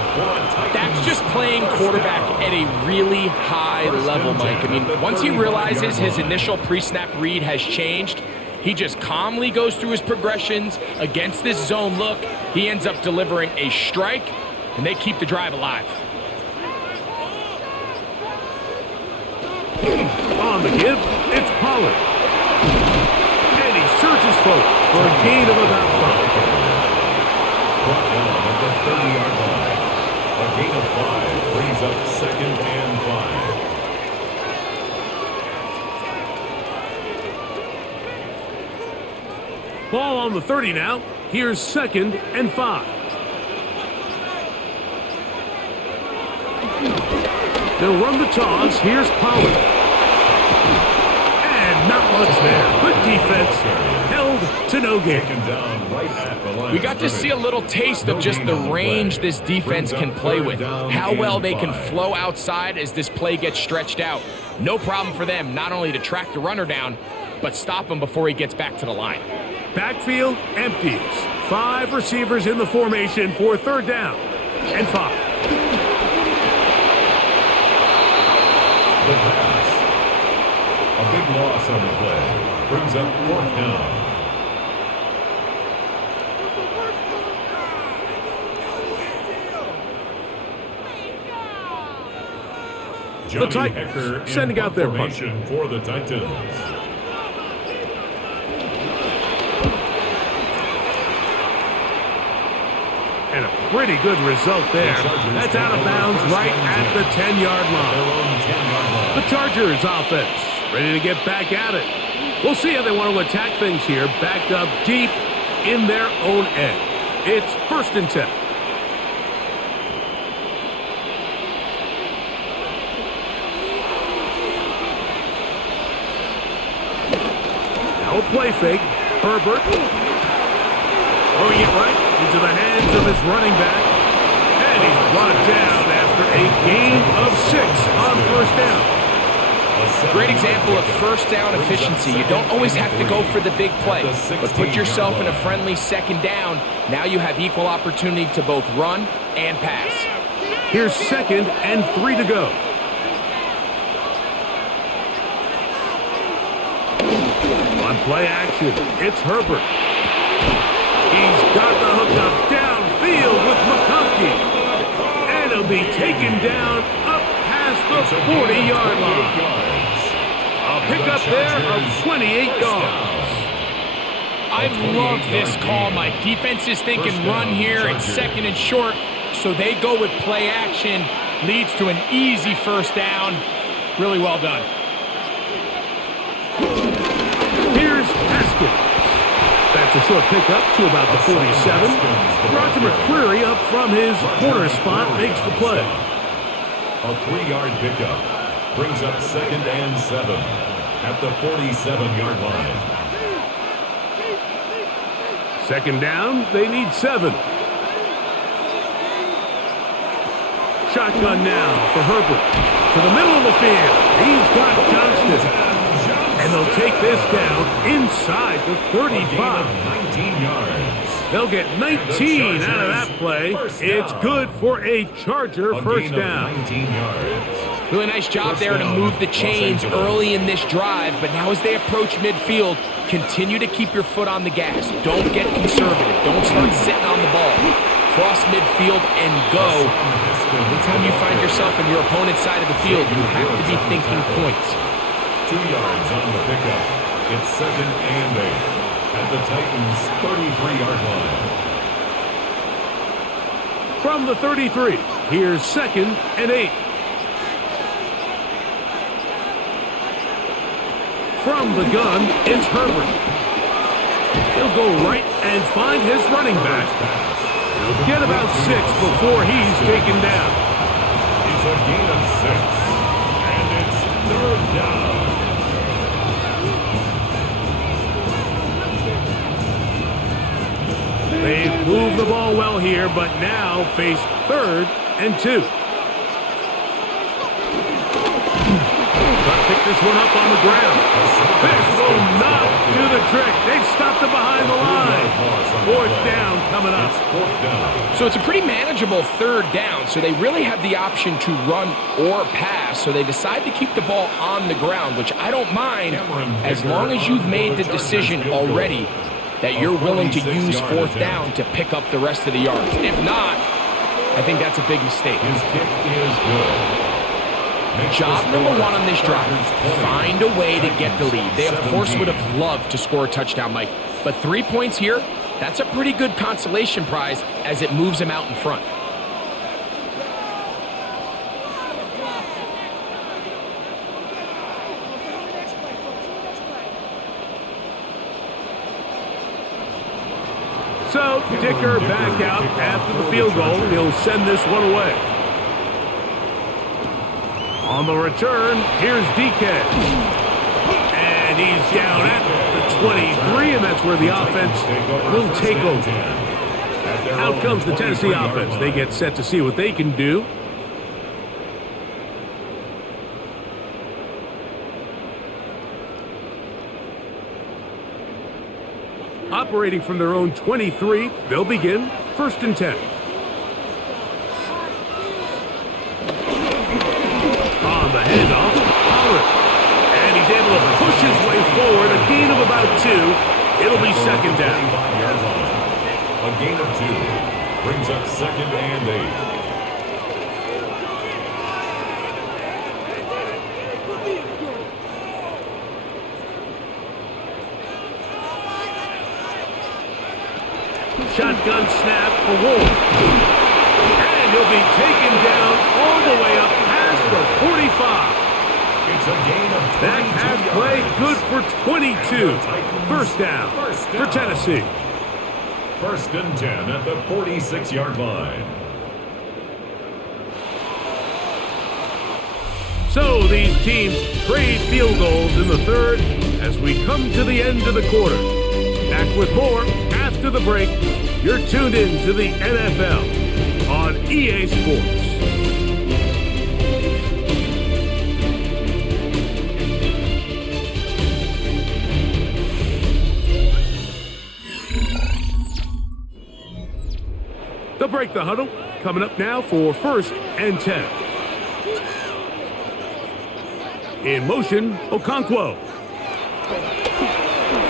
That's just playing quarterback at a really high level, Mike. I mean, once he realizes his initial pre-snap read has changed, he just calmly goes through his progressions against this zone look. He ends up delivering a strike, and they keep the drive alive. On the give, it's Pollard. And he surges forward for a gain of about 5. Brought down at the 30-yard line. A gain of 5 brings up 2nd and 5. Ball on the 30 now. Here's 2nd and 5. They'll run the toss. Here's Pollard. And not much there. Good defense. Held to no gain. We got to see a little taste of just the range this defense can play with. How well they can flow outside as this play gets stretched out. No problem for them not only to track the runner down, but stop him before he gets back to the line. Backfield empties. 5 receivers in the formation for 3rd down and 5. The pass. A big loss on the play. Brings up 4th down. The Titans sending out their punch. For the Titans. And a pretty good result there. That's out of bounds right at the 10-yard line. The Chargers offense ready to get back at it. We'll see how they want to attack things here, backed up deep in their own end. It's 1st and 10. play fake. Herbert. Throwing it right into the hands of his running back. And he's brought down after a gain of 6 on first down. Great example of first down efficiency. You don't always have to go for the big play, but put yourself in a friendly second down. Now you have equal opportunity to both run and pass. Here's 2nd and 3 to go. On play action, it's Herbert. He's got the hookup downfield with McConkey. And he'll be taken down up past the 40-yard line. A pickup there of 28 yards. I love this call, Mike. Defense is thinking run here. It's 2nd and short, so they go with play action. Leads to an easy first down. Really well done. Here's Haskins. That's a short pickup to about the 47. Roger McCreary up from his corner spot makes the play. A 3-yard pickup brings up 2nd and 7 at the 47-yard line. 2nd down, they need 7. Shotgun now for Herbert. To the middle of the field. He's got Johnston. And they'll take this down inside the 35. 19 yards. They'll get 19 out of that play. It's good for a Charger first down. 19 yards. Really nice job there to move the chains early in this drive, but now as they approach midfield, continue to keep your foot on the gas. Don't get conservative. Don't start sitting on the ball. Cross midfield and go. Anytime you find yourself on your opponent's side of the field, you have to be thinking points. 2 yards on the pickup. It's 2nd and 8 at the Titans' 33-yard line. From the 33, here's 2nd and 8. From the gun, it's Herbert. He'll go right and find his running back. He'll get about 6 before he's taken down. It's a gain of 6, and it's 3rd down. They've moved the ball well here, but now face 3rd and 2. Trying to pick this one up on the ground. This will not do the trick. They've stopped it behind the line. 4th down coming up. So it's a pretty manageable 3rd down, so they really have the option to run or pass, so they decide to keep the ball on the ground, which I don't mind as long as you've made the decision already that you're willing to use 4th down to pick up the rest of the yards. If not, I think that's a big mistake. His kick is good. Job number 1 on this drive, find a way to get the lead. They, of course, would have loved to score a touchdown, Mike. But 3 points here, that's a pretty good consolation prize as it moves them out in front. So, Dicker back out after the field goal. He'll send this one away. On the return, here's DK. And he's down at the 23, and that's where the offense will take over. Out comes the Tennessee offense. They get set to see what they can do. Operating from their own 23, they'll begin 1st and 10. On the handoff, Pollard. And he's able to push his way forward, a gain of about 2. It'll be 2nd down. A gain of 2 brings up 2nd and 8. Shotgun snap for Wolf. And he'll be taken down all the way up past the 45. It's a gain of 22 That pass play good for 22. First down for Tennessee. 1st and 10 at the 46-yard line. So these teams trade field goals in the 3rd. as we come to the end of the quarter. Back with more after the break. You're tuned in to the NFL on EA Sports. They'll break the huddle. Coming up now for 1st and 10. In motion, Okonkwo.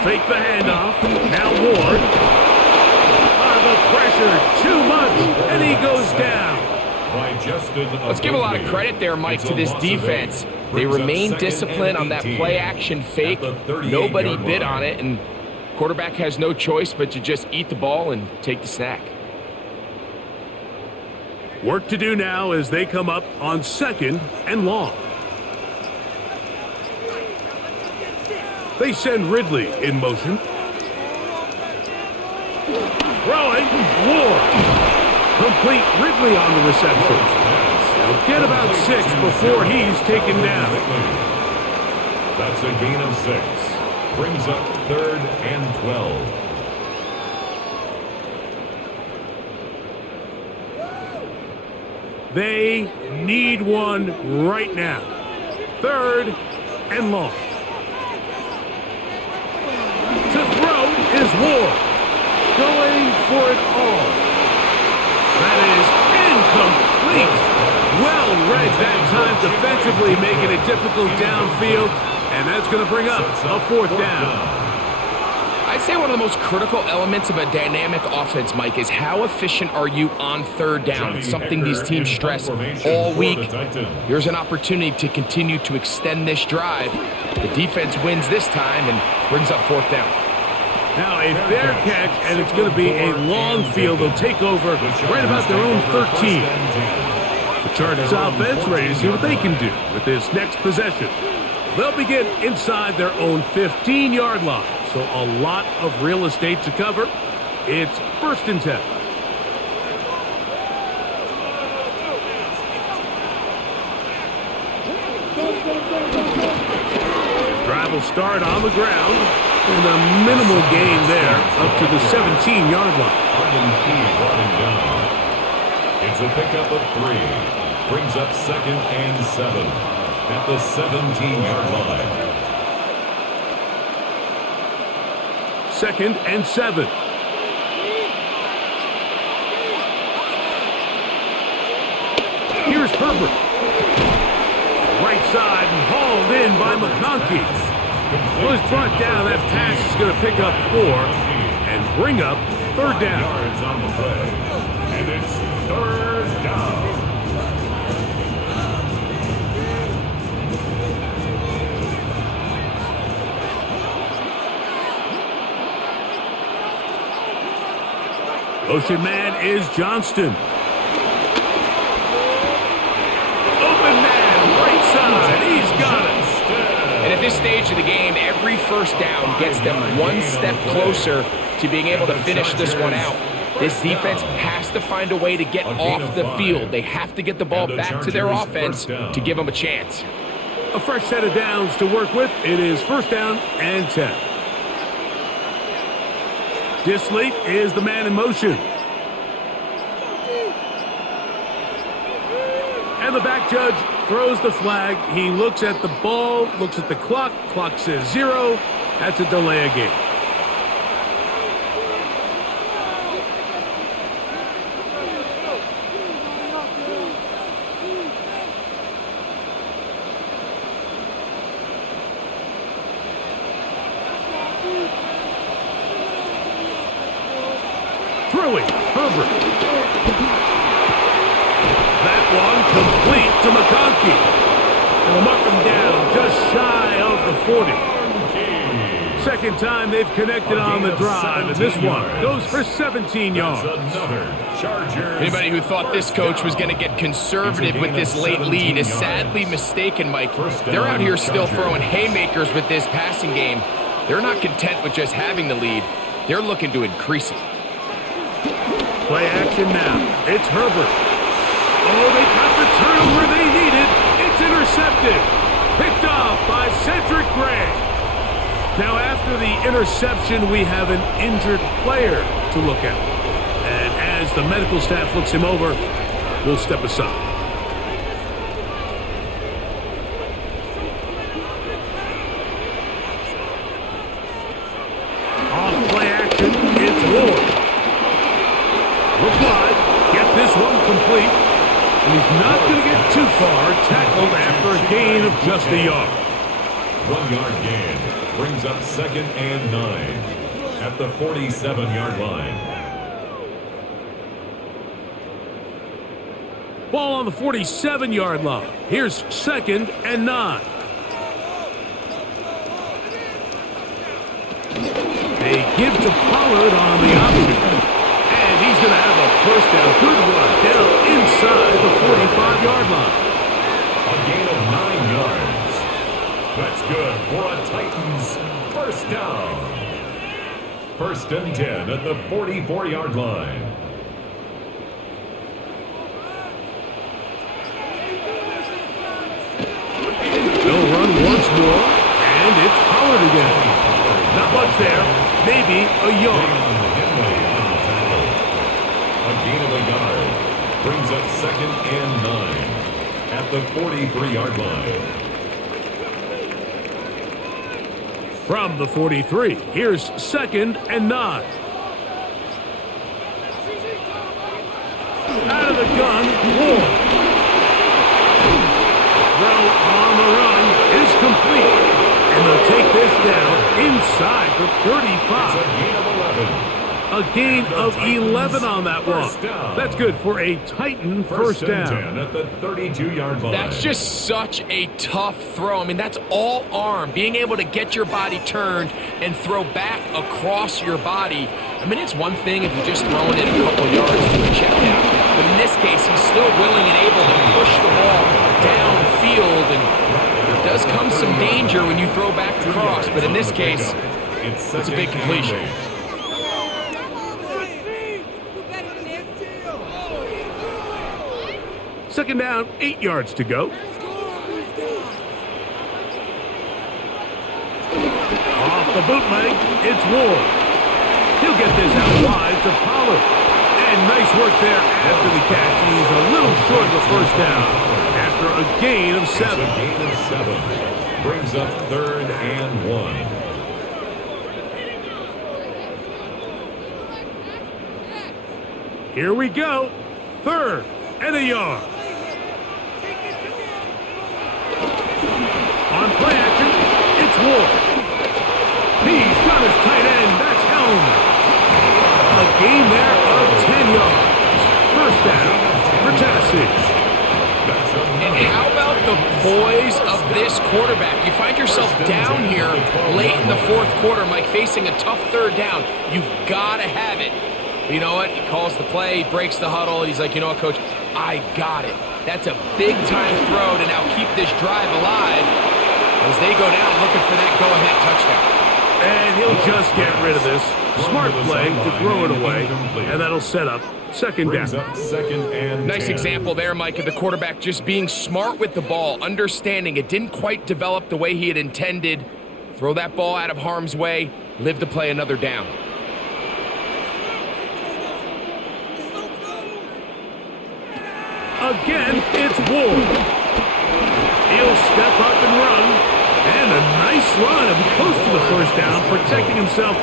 Fake the handoff. Now Ward. The pressure, too much, and he goes down. Let's give a lot of credit there, Mike, to this defense. They remain disciplined on that play-action fake. Nobody bid on it, and quarterback has no choice but to just eat the ball and take the snack. Work to do now as they come up on 2nd and long. They send Ridley in motion. Throwing, Ward. Complete Ridley on the reception. They'll get about 6 before he's taken down. That's a gain of 6. Brings up 3rd and 12. They need one right now. 3rd and long. To throw is Ward. Going for it all. That is incomplete. Well read that time defensively, making it difficult downfield. And that's going to bring up a 4th down. I'd say one of the most critical elements of a dynamic offense, Mike, is how efficient are you on 3rd down? It's something these teams stress all week. Here's an opportunity to continue to extend this drive. The defense wins this time and brings up 4th down. Now a fair catch, and it's going to be a long field. They'll take over right about their own 13. The Chargers offense ready to see what they can do with this next possession. They'll begin inside their own 15-yard line. So a lot of real estate to cover. It's 1st and 10. Drive will start on the ground. And a minimal gain there up to the 17-yard line. It's a pickup of 3. Brings up 2nd and 7 at the 17-yard line. 2nd and 7. Here's Herbert. Right side and hauled in by McConkey. Well, he's brought down. That pass is going to pick up 4 and bring up 3rd down. Yards on the play. And it's 3rd down. Motion man is Johnston. Open man, right side. He's got it. And at this stage of the game, every 1st down gets them one step closer to being able to finish this one out. This defense has to find a way to get off the field. They have to get the ball back to their offense to give them a chance. A fresh set of downs to work with. It is 1st down and 10. Disley is the man in motion. And the back judge throws the flag. He looks at the ball, looks at the clock. Clock says 0. That's a delay of game. Throwing, Herbert. That one complete to McConkey. And they'll mark him down just shy of the 40. Second time they've connected on the drive, and this one goes for 17 yards. Anybody who thought this coach was going to get conservative with this late lead is sadly mistaken, Mike. They're out here still throwing haymakers with this passing game. They're not content with just having the lead. They're looking to increase it. Play action now. It's Herbert. Oh, they got the turnover they needed. It's intercepted. Picked off by Cedric Gray. Now, after the interception, we have an injured player to look at. And as the medical staff looks him over, we'll step aside. Off play action, it's Ward. Look wide, get this one complete. And he's not going to get too far, tackled after a gain of just a yard. 1 yard gain brings up 2nd and 9 at the 47-yard line. Ball on the 47-yard line. Here's 2nd and 9. They give to Pollard on the option. And he's going to have a first down. Good run down inside the 45-yard line. A gain of 9 yards. That's good for a Titans first down. 1st and 10 at the 44-yard line. They'll run once more, and it's Pollard again. Not much there, maybe a yard. A gain of a yard brings up 2nd and 9 at the 43-yard line. From the 43, here's 2nd and 9. Out of the gun, Ward. Throw on the run is complete. And they'll take this down inside the 35. It's a gain of 11. A gain of 11 on that one. That's good for a Titan first down. 10 at the 32-yard line. That's just such a tough throw. I mean, that's all arm. Being able to get your body turned and throw back across your body. I mean, it's one thing if you're just throwing it a couple yards to a check down. But in this case, he's still willing and able to push the ball downfield. And there does come some danger when you throw back across. But in this case, it's a big completion. 2nd down, 8 yards to go. Off the bootleg, it's Ward. He'll get this out wide to Pollard. And nice work there after the catch. He's a little short of the first down after a gain of 7. It's a gain of 7. Brings up 3rd and 1. Here we go. 3rd and a yard. On play action, it's Ward. He's got his tight end. That's Helm. A gain there of 10 yards. First down for Tennessee. And how about the poise of this quarterback? You find yourself down here late in the 4th quarter, Mike, facing a tough 3rd down. You've got to have it. You know what? He calls the play, he breaks the huddle. He's like, you know what, Coach? I got it. That's a big-time throw to now keep this drive alive as they go down looking for that go-ahead touchdown. And he'll just get rid of this. Smart play to throw it away, and that'll set up 2nd down. 2nd and Nice 10. example there, Mike, of the quarterback just being smart with the ball, understanding it didn't quite develop the way he had intended. Throw that ball out of harm's way, live to play another down. Again, it's Ward. He'll step up and run. And a nice run. He'll be close to the first down, protecting himself,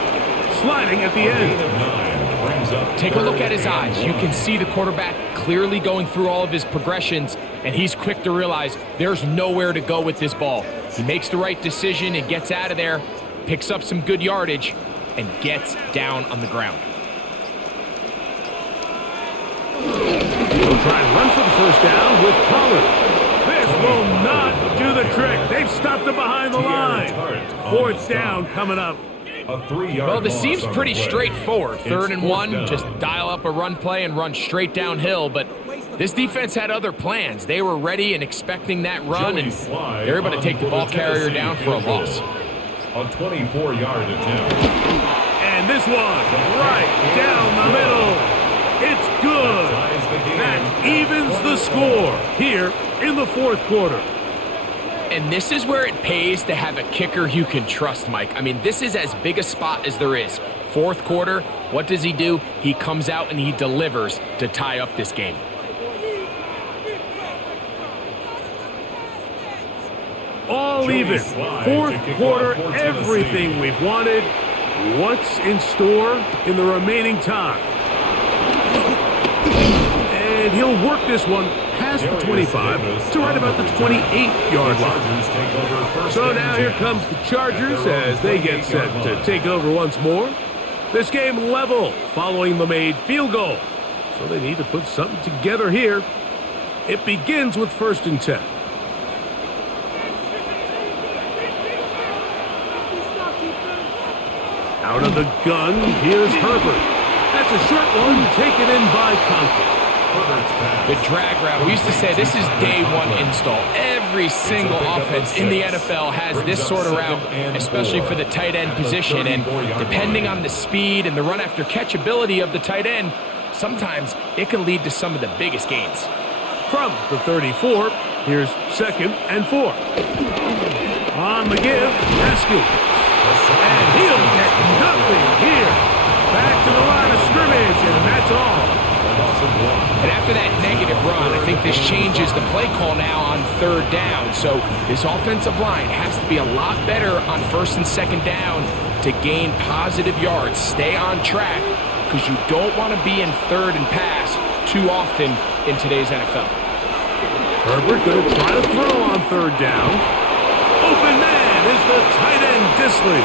sliding at the end. Take a look at his eyes. You can see the quarterback clearly going through all of his progressions, and he's quick to realize there's nowhere to go with this ball. He makes the right decision and gets out of there, picks up some good yardage, and gets down on the ground. He'll try and run for the first down with Pollard. This will not do the trick. They've stopped him behind the line. 4th down coming up. A 3-yard Well, this loss seems on pretty the play. straightforward. 3rd and 1, down. just dial up a run play and run straight downhill. But this defense had other plans. They were ready and expecting that run, and they're able to take the ball carrier down for a loss. A 24-yard attempt. And this one right down the middle. It's good. That evens the score here in the 4th quarter. And this is where it pays to have a kicker you can trust, Mike. I mean, this is as big a spot as there is. Fourth quarter, what does he do? He comes out and he delivers to tie up this game. All even. Fourth quarter, everything we've wanted. What's in store in the remaining time? And he'll work this one past the 25 to right about the 28-yard line. So now here comes the Chargers as they get set to take over once more. This game level following the made field goal. So they need to put something together here. It begins with 1st and 10. Out of the gun, here's Herbert. That's a short one taken in by Conklin. The drag route. We used to say this is day one install. Every single offense in the NFL has this sort of route, especially for the tight end position. And depending on the speed and the run after catch ability of the tight end, sometimes it can lead to some of the biggest gains. From the 34, here's 2nd and 4. On the give, Haskins. And he'll get nothing here. Back to the line of scrimmage, and that's all. And after that negative run, I think this changes the play call now on 3rd down. So this offensive line has to be a lot better on 1st and 2nd down to gain positive yards. Stay on track because you don't want to be in 3rd and pass too often in today's NFL. Herbert going to try to throw on 3rd down. Open man is the tight end Disley.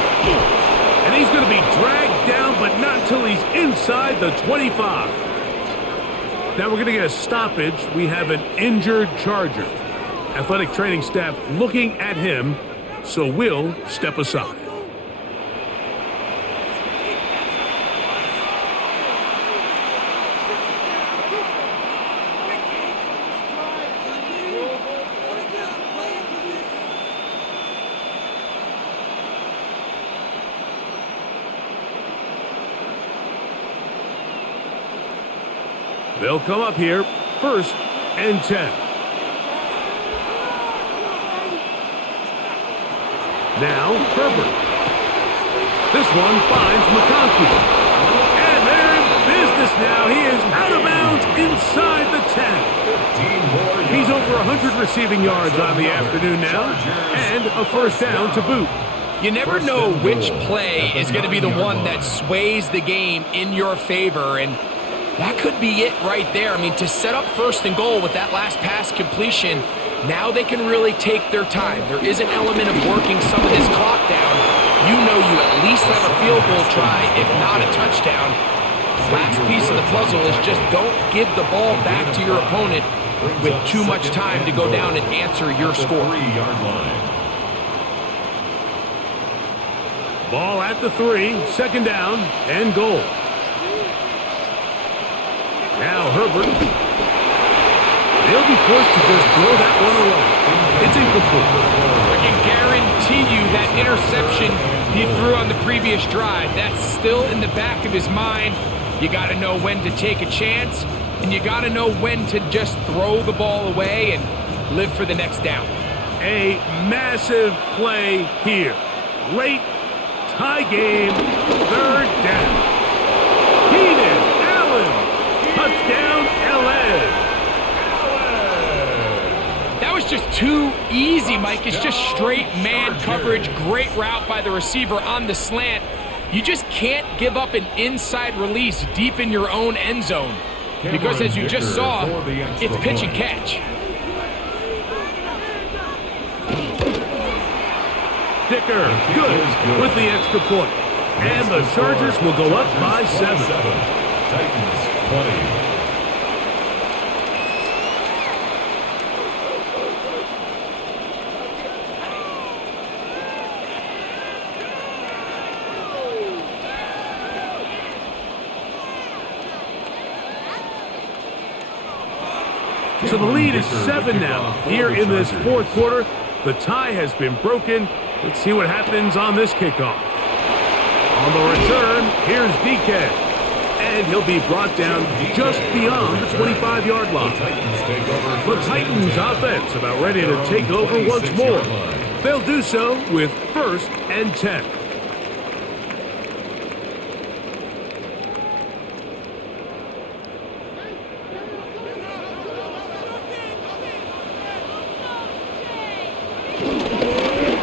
And he's going to be dragged down, but not until he's inside the 25. Now we're going to get a stoppage. We have an injured Charger. Athletic training staff looking at him, so we'll step aside. They'll come up here, 1st and 10. Now, Herbert. This one finds McConkey. And they're in business now. He is out of bounds inside the 10. He's over 100 receiving yards on the afternoon now, and a 1st down to boot. You never know which play is going to be the one that sways the game in your favor, and that could be it right there. I mean, to set up 1st and goal with that last pass completion, now they can really take their time. There is an element of working some of this clock down. You know you at least have a field goal try, if not a touchdown. Last piece of the puzzle is just don't give the ball back to your opponent with too much time to go down and answer your score. Ball at the 3, 2nd down, and goal. Now Herbert. They'll be forced to just throw that one away. It's incomplete. I can guarantee you that interception he threw on the previous drive, that's still in the back of his mind. You got to know when to take a chance, and you got to know when to just throw the ball away and live for the next down. A massive play here. Late tie game, 3rd down. Keenan Allen. Touchdown, LA. That was just too easy, Mike. It's just straight man coverage. Great route by the receiver on the slant. You just can't give up an inside release deep in your own end zone because, as you just saw, it's pitch and catch. Dicker, good with the extra point. And the Chargers will go up by 7. Titans 20. So the lead is 7 now. Here in this 4th quarter, the tie has been broken. Let's see what happens on this kickoff. On the return, here's DK. And he'll be brought down just beyond the 25-yard line. The Titans offense about ready to take over once more. They'll do so with 1st and 10.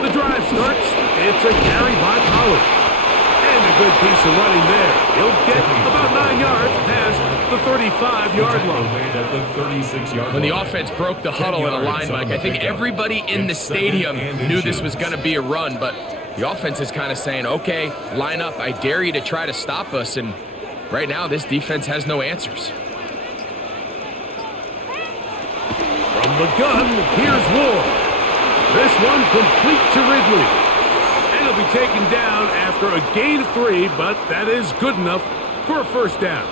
The drive starts. It's a carry by Pollard. And a good piece of running there. He'll get about 9 yards past the 35-yard line. When the offense broke the huddle in a line, Mike, I think everybody in the stadium knew this was going to be a run, but the offense is kind of saying, okay, line up. I dare you to try to stop us, and right now this defense has no answers. From the gun, here's Ward. This one complete to Ridley. And he'll be taken down after a gain of 3, but that is good enough for a 1st down.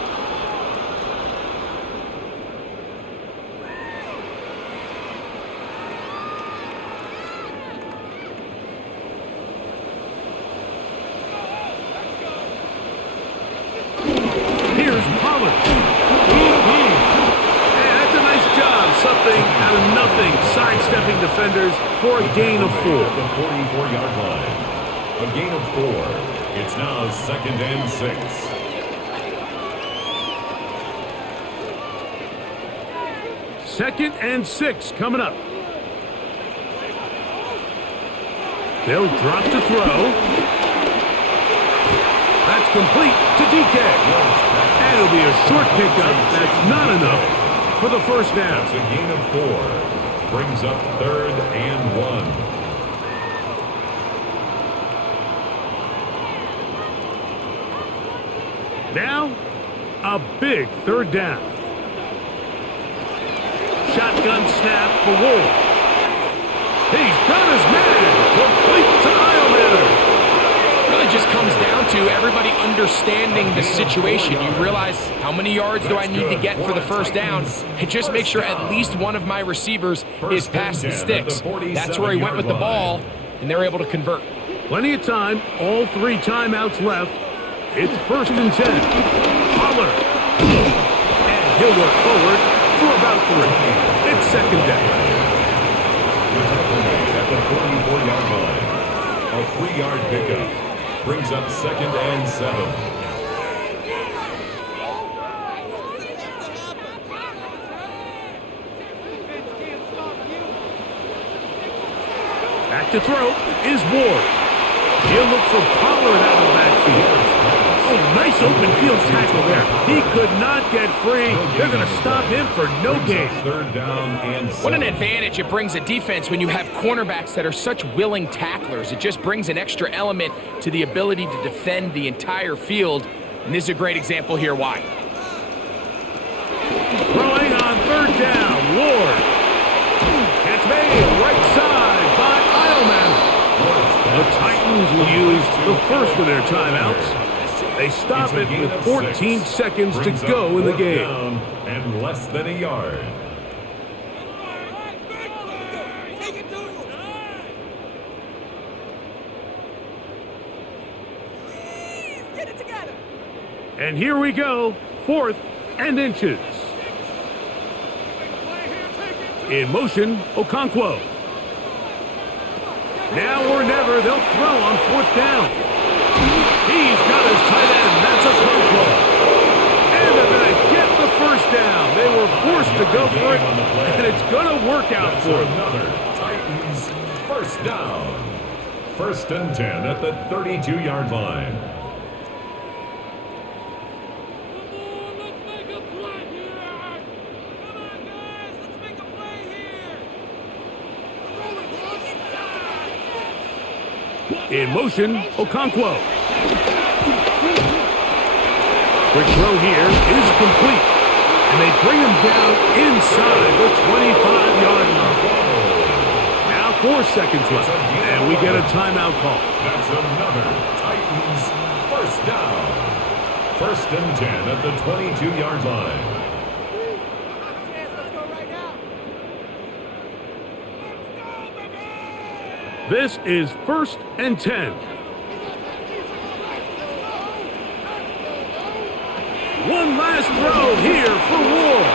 Here's Pollard. That's a nice job. Something out of nothing. Sidestepping defenders for a gain of 4. At the 44-yard line. A gain of 4. It's now 2nd and 6. Second and 6 coming up. They'll drop to throw. That's complete to DK. And it'll be a short pickup. That's not enough for the 1st down. That's a gain of 4. Brings up 3rd and 1. Now, a big 3rd down. Shotgun snap for Ward. He's got his man. Complete to Isleman. Really just comes down to everybody understanding the situation. You realize how many yards do I need to get for the 1st down, and just make sure at least one of my receivers is past the sticks. That's where he went with the ball, and they're able to convert. Plenty of time. All 3 timeouts left. It's 1st and 10. Pollard. And he'll work forward for about 3. It's 2nd down. At the 44-yard line. A 3-yard pickup. Brings up 2nd and 7. Back to throw is Ward. He'll look for Pollard out of the backfield. Oh, nice open field tackle there. He could not get free. They're going to stop him for no gain. 3rd down and 7. What an advantage it brings a defense when you have cornerbacks that are such willing tacklers. It just brings an extra element to the ability to defend the entire field. And this is a great example here why. Throwing on 3rd down, Ward. It's made right side by Isleman. The Titans will use the first of their timeouts. They stop it with 14 seconds to go in the game. And less than a yard. Get it together. And here we go, 4th and inches. In motion, Okonkwo. Now or never, they'll throw on 4th down. He's got his tight end. That's Okonkwo. And they're going to get the 1st down. They were forced to go for it, and it's going to work out for them. Another Titans 1st down. 1st and 10 at the 32-yard line. In motion, Okonkwo. Quick throw here is complete. And they bring him down inside the 25-yard line. Now 4 seconds left. And we get a timeout call. That's another Titans 1st down. 1st and 10 at the 22-yard line. This is 1st and 10. One last throw here for Ward.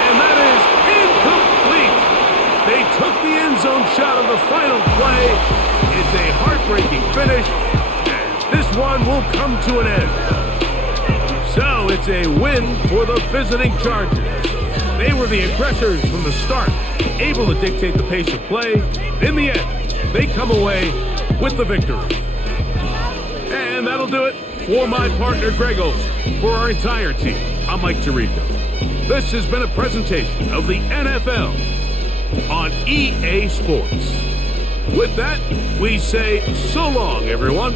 And that is incomplete. They took the end zone shot of the final play. It's a heartbreaking finish, and this one will come to an end. So it's a win for the visiting Chargers. They were the aggressors from the start, able to dictate the pace of play. In the end, they come away with the victory. And that'll do it for my partner, Greg Olson. For our entire team, I'm Mike Tirico. This has been a presentation of the NFL on EA Sports. With that, we say so long, everyone.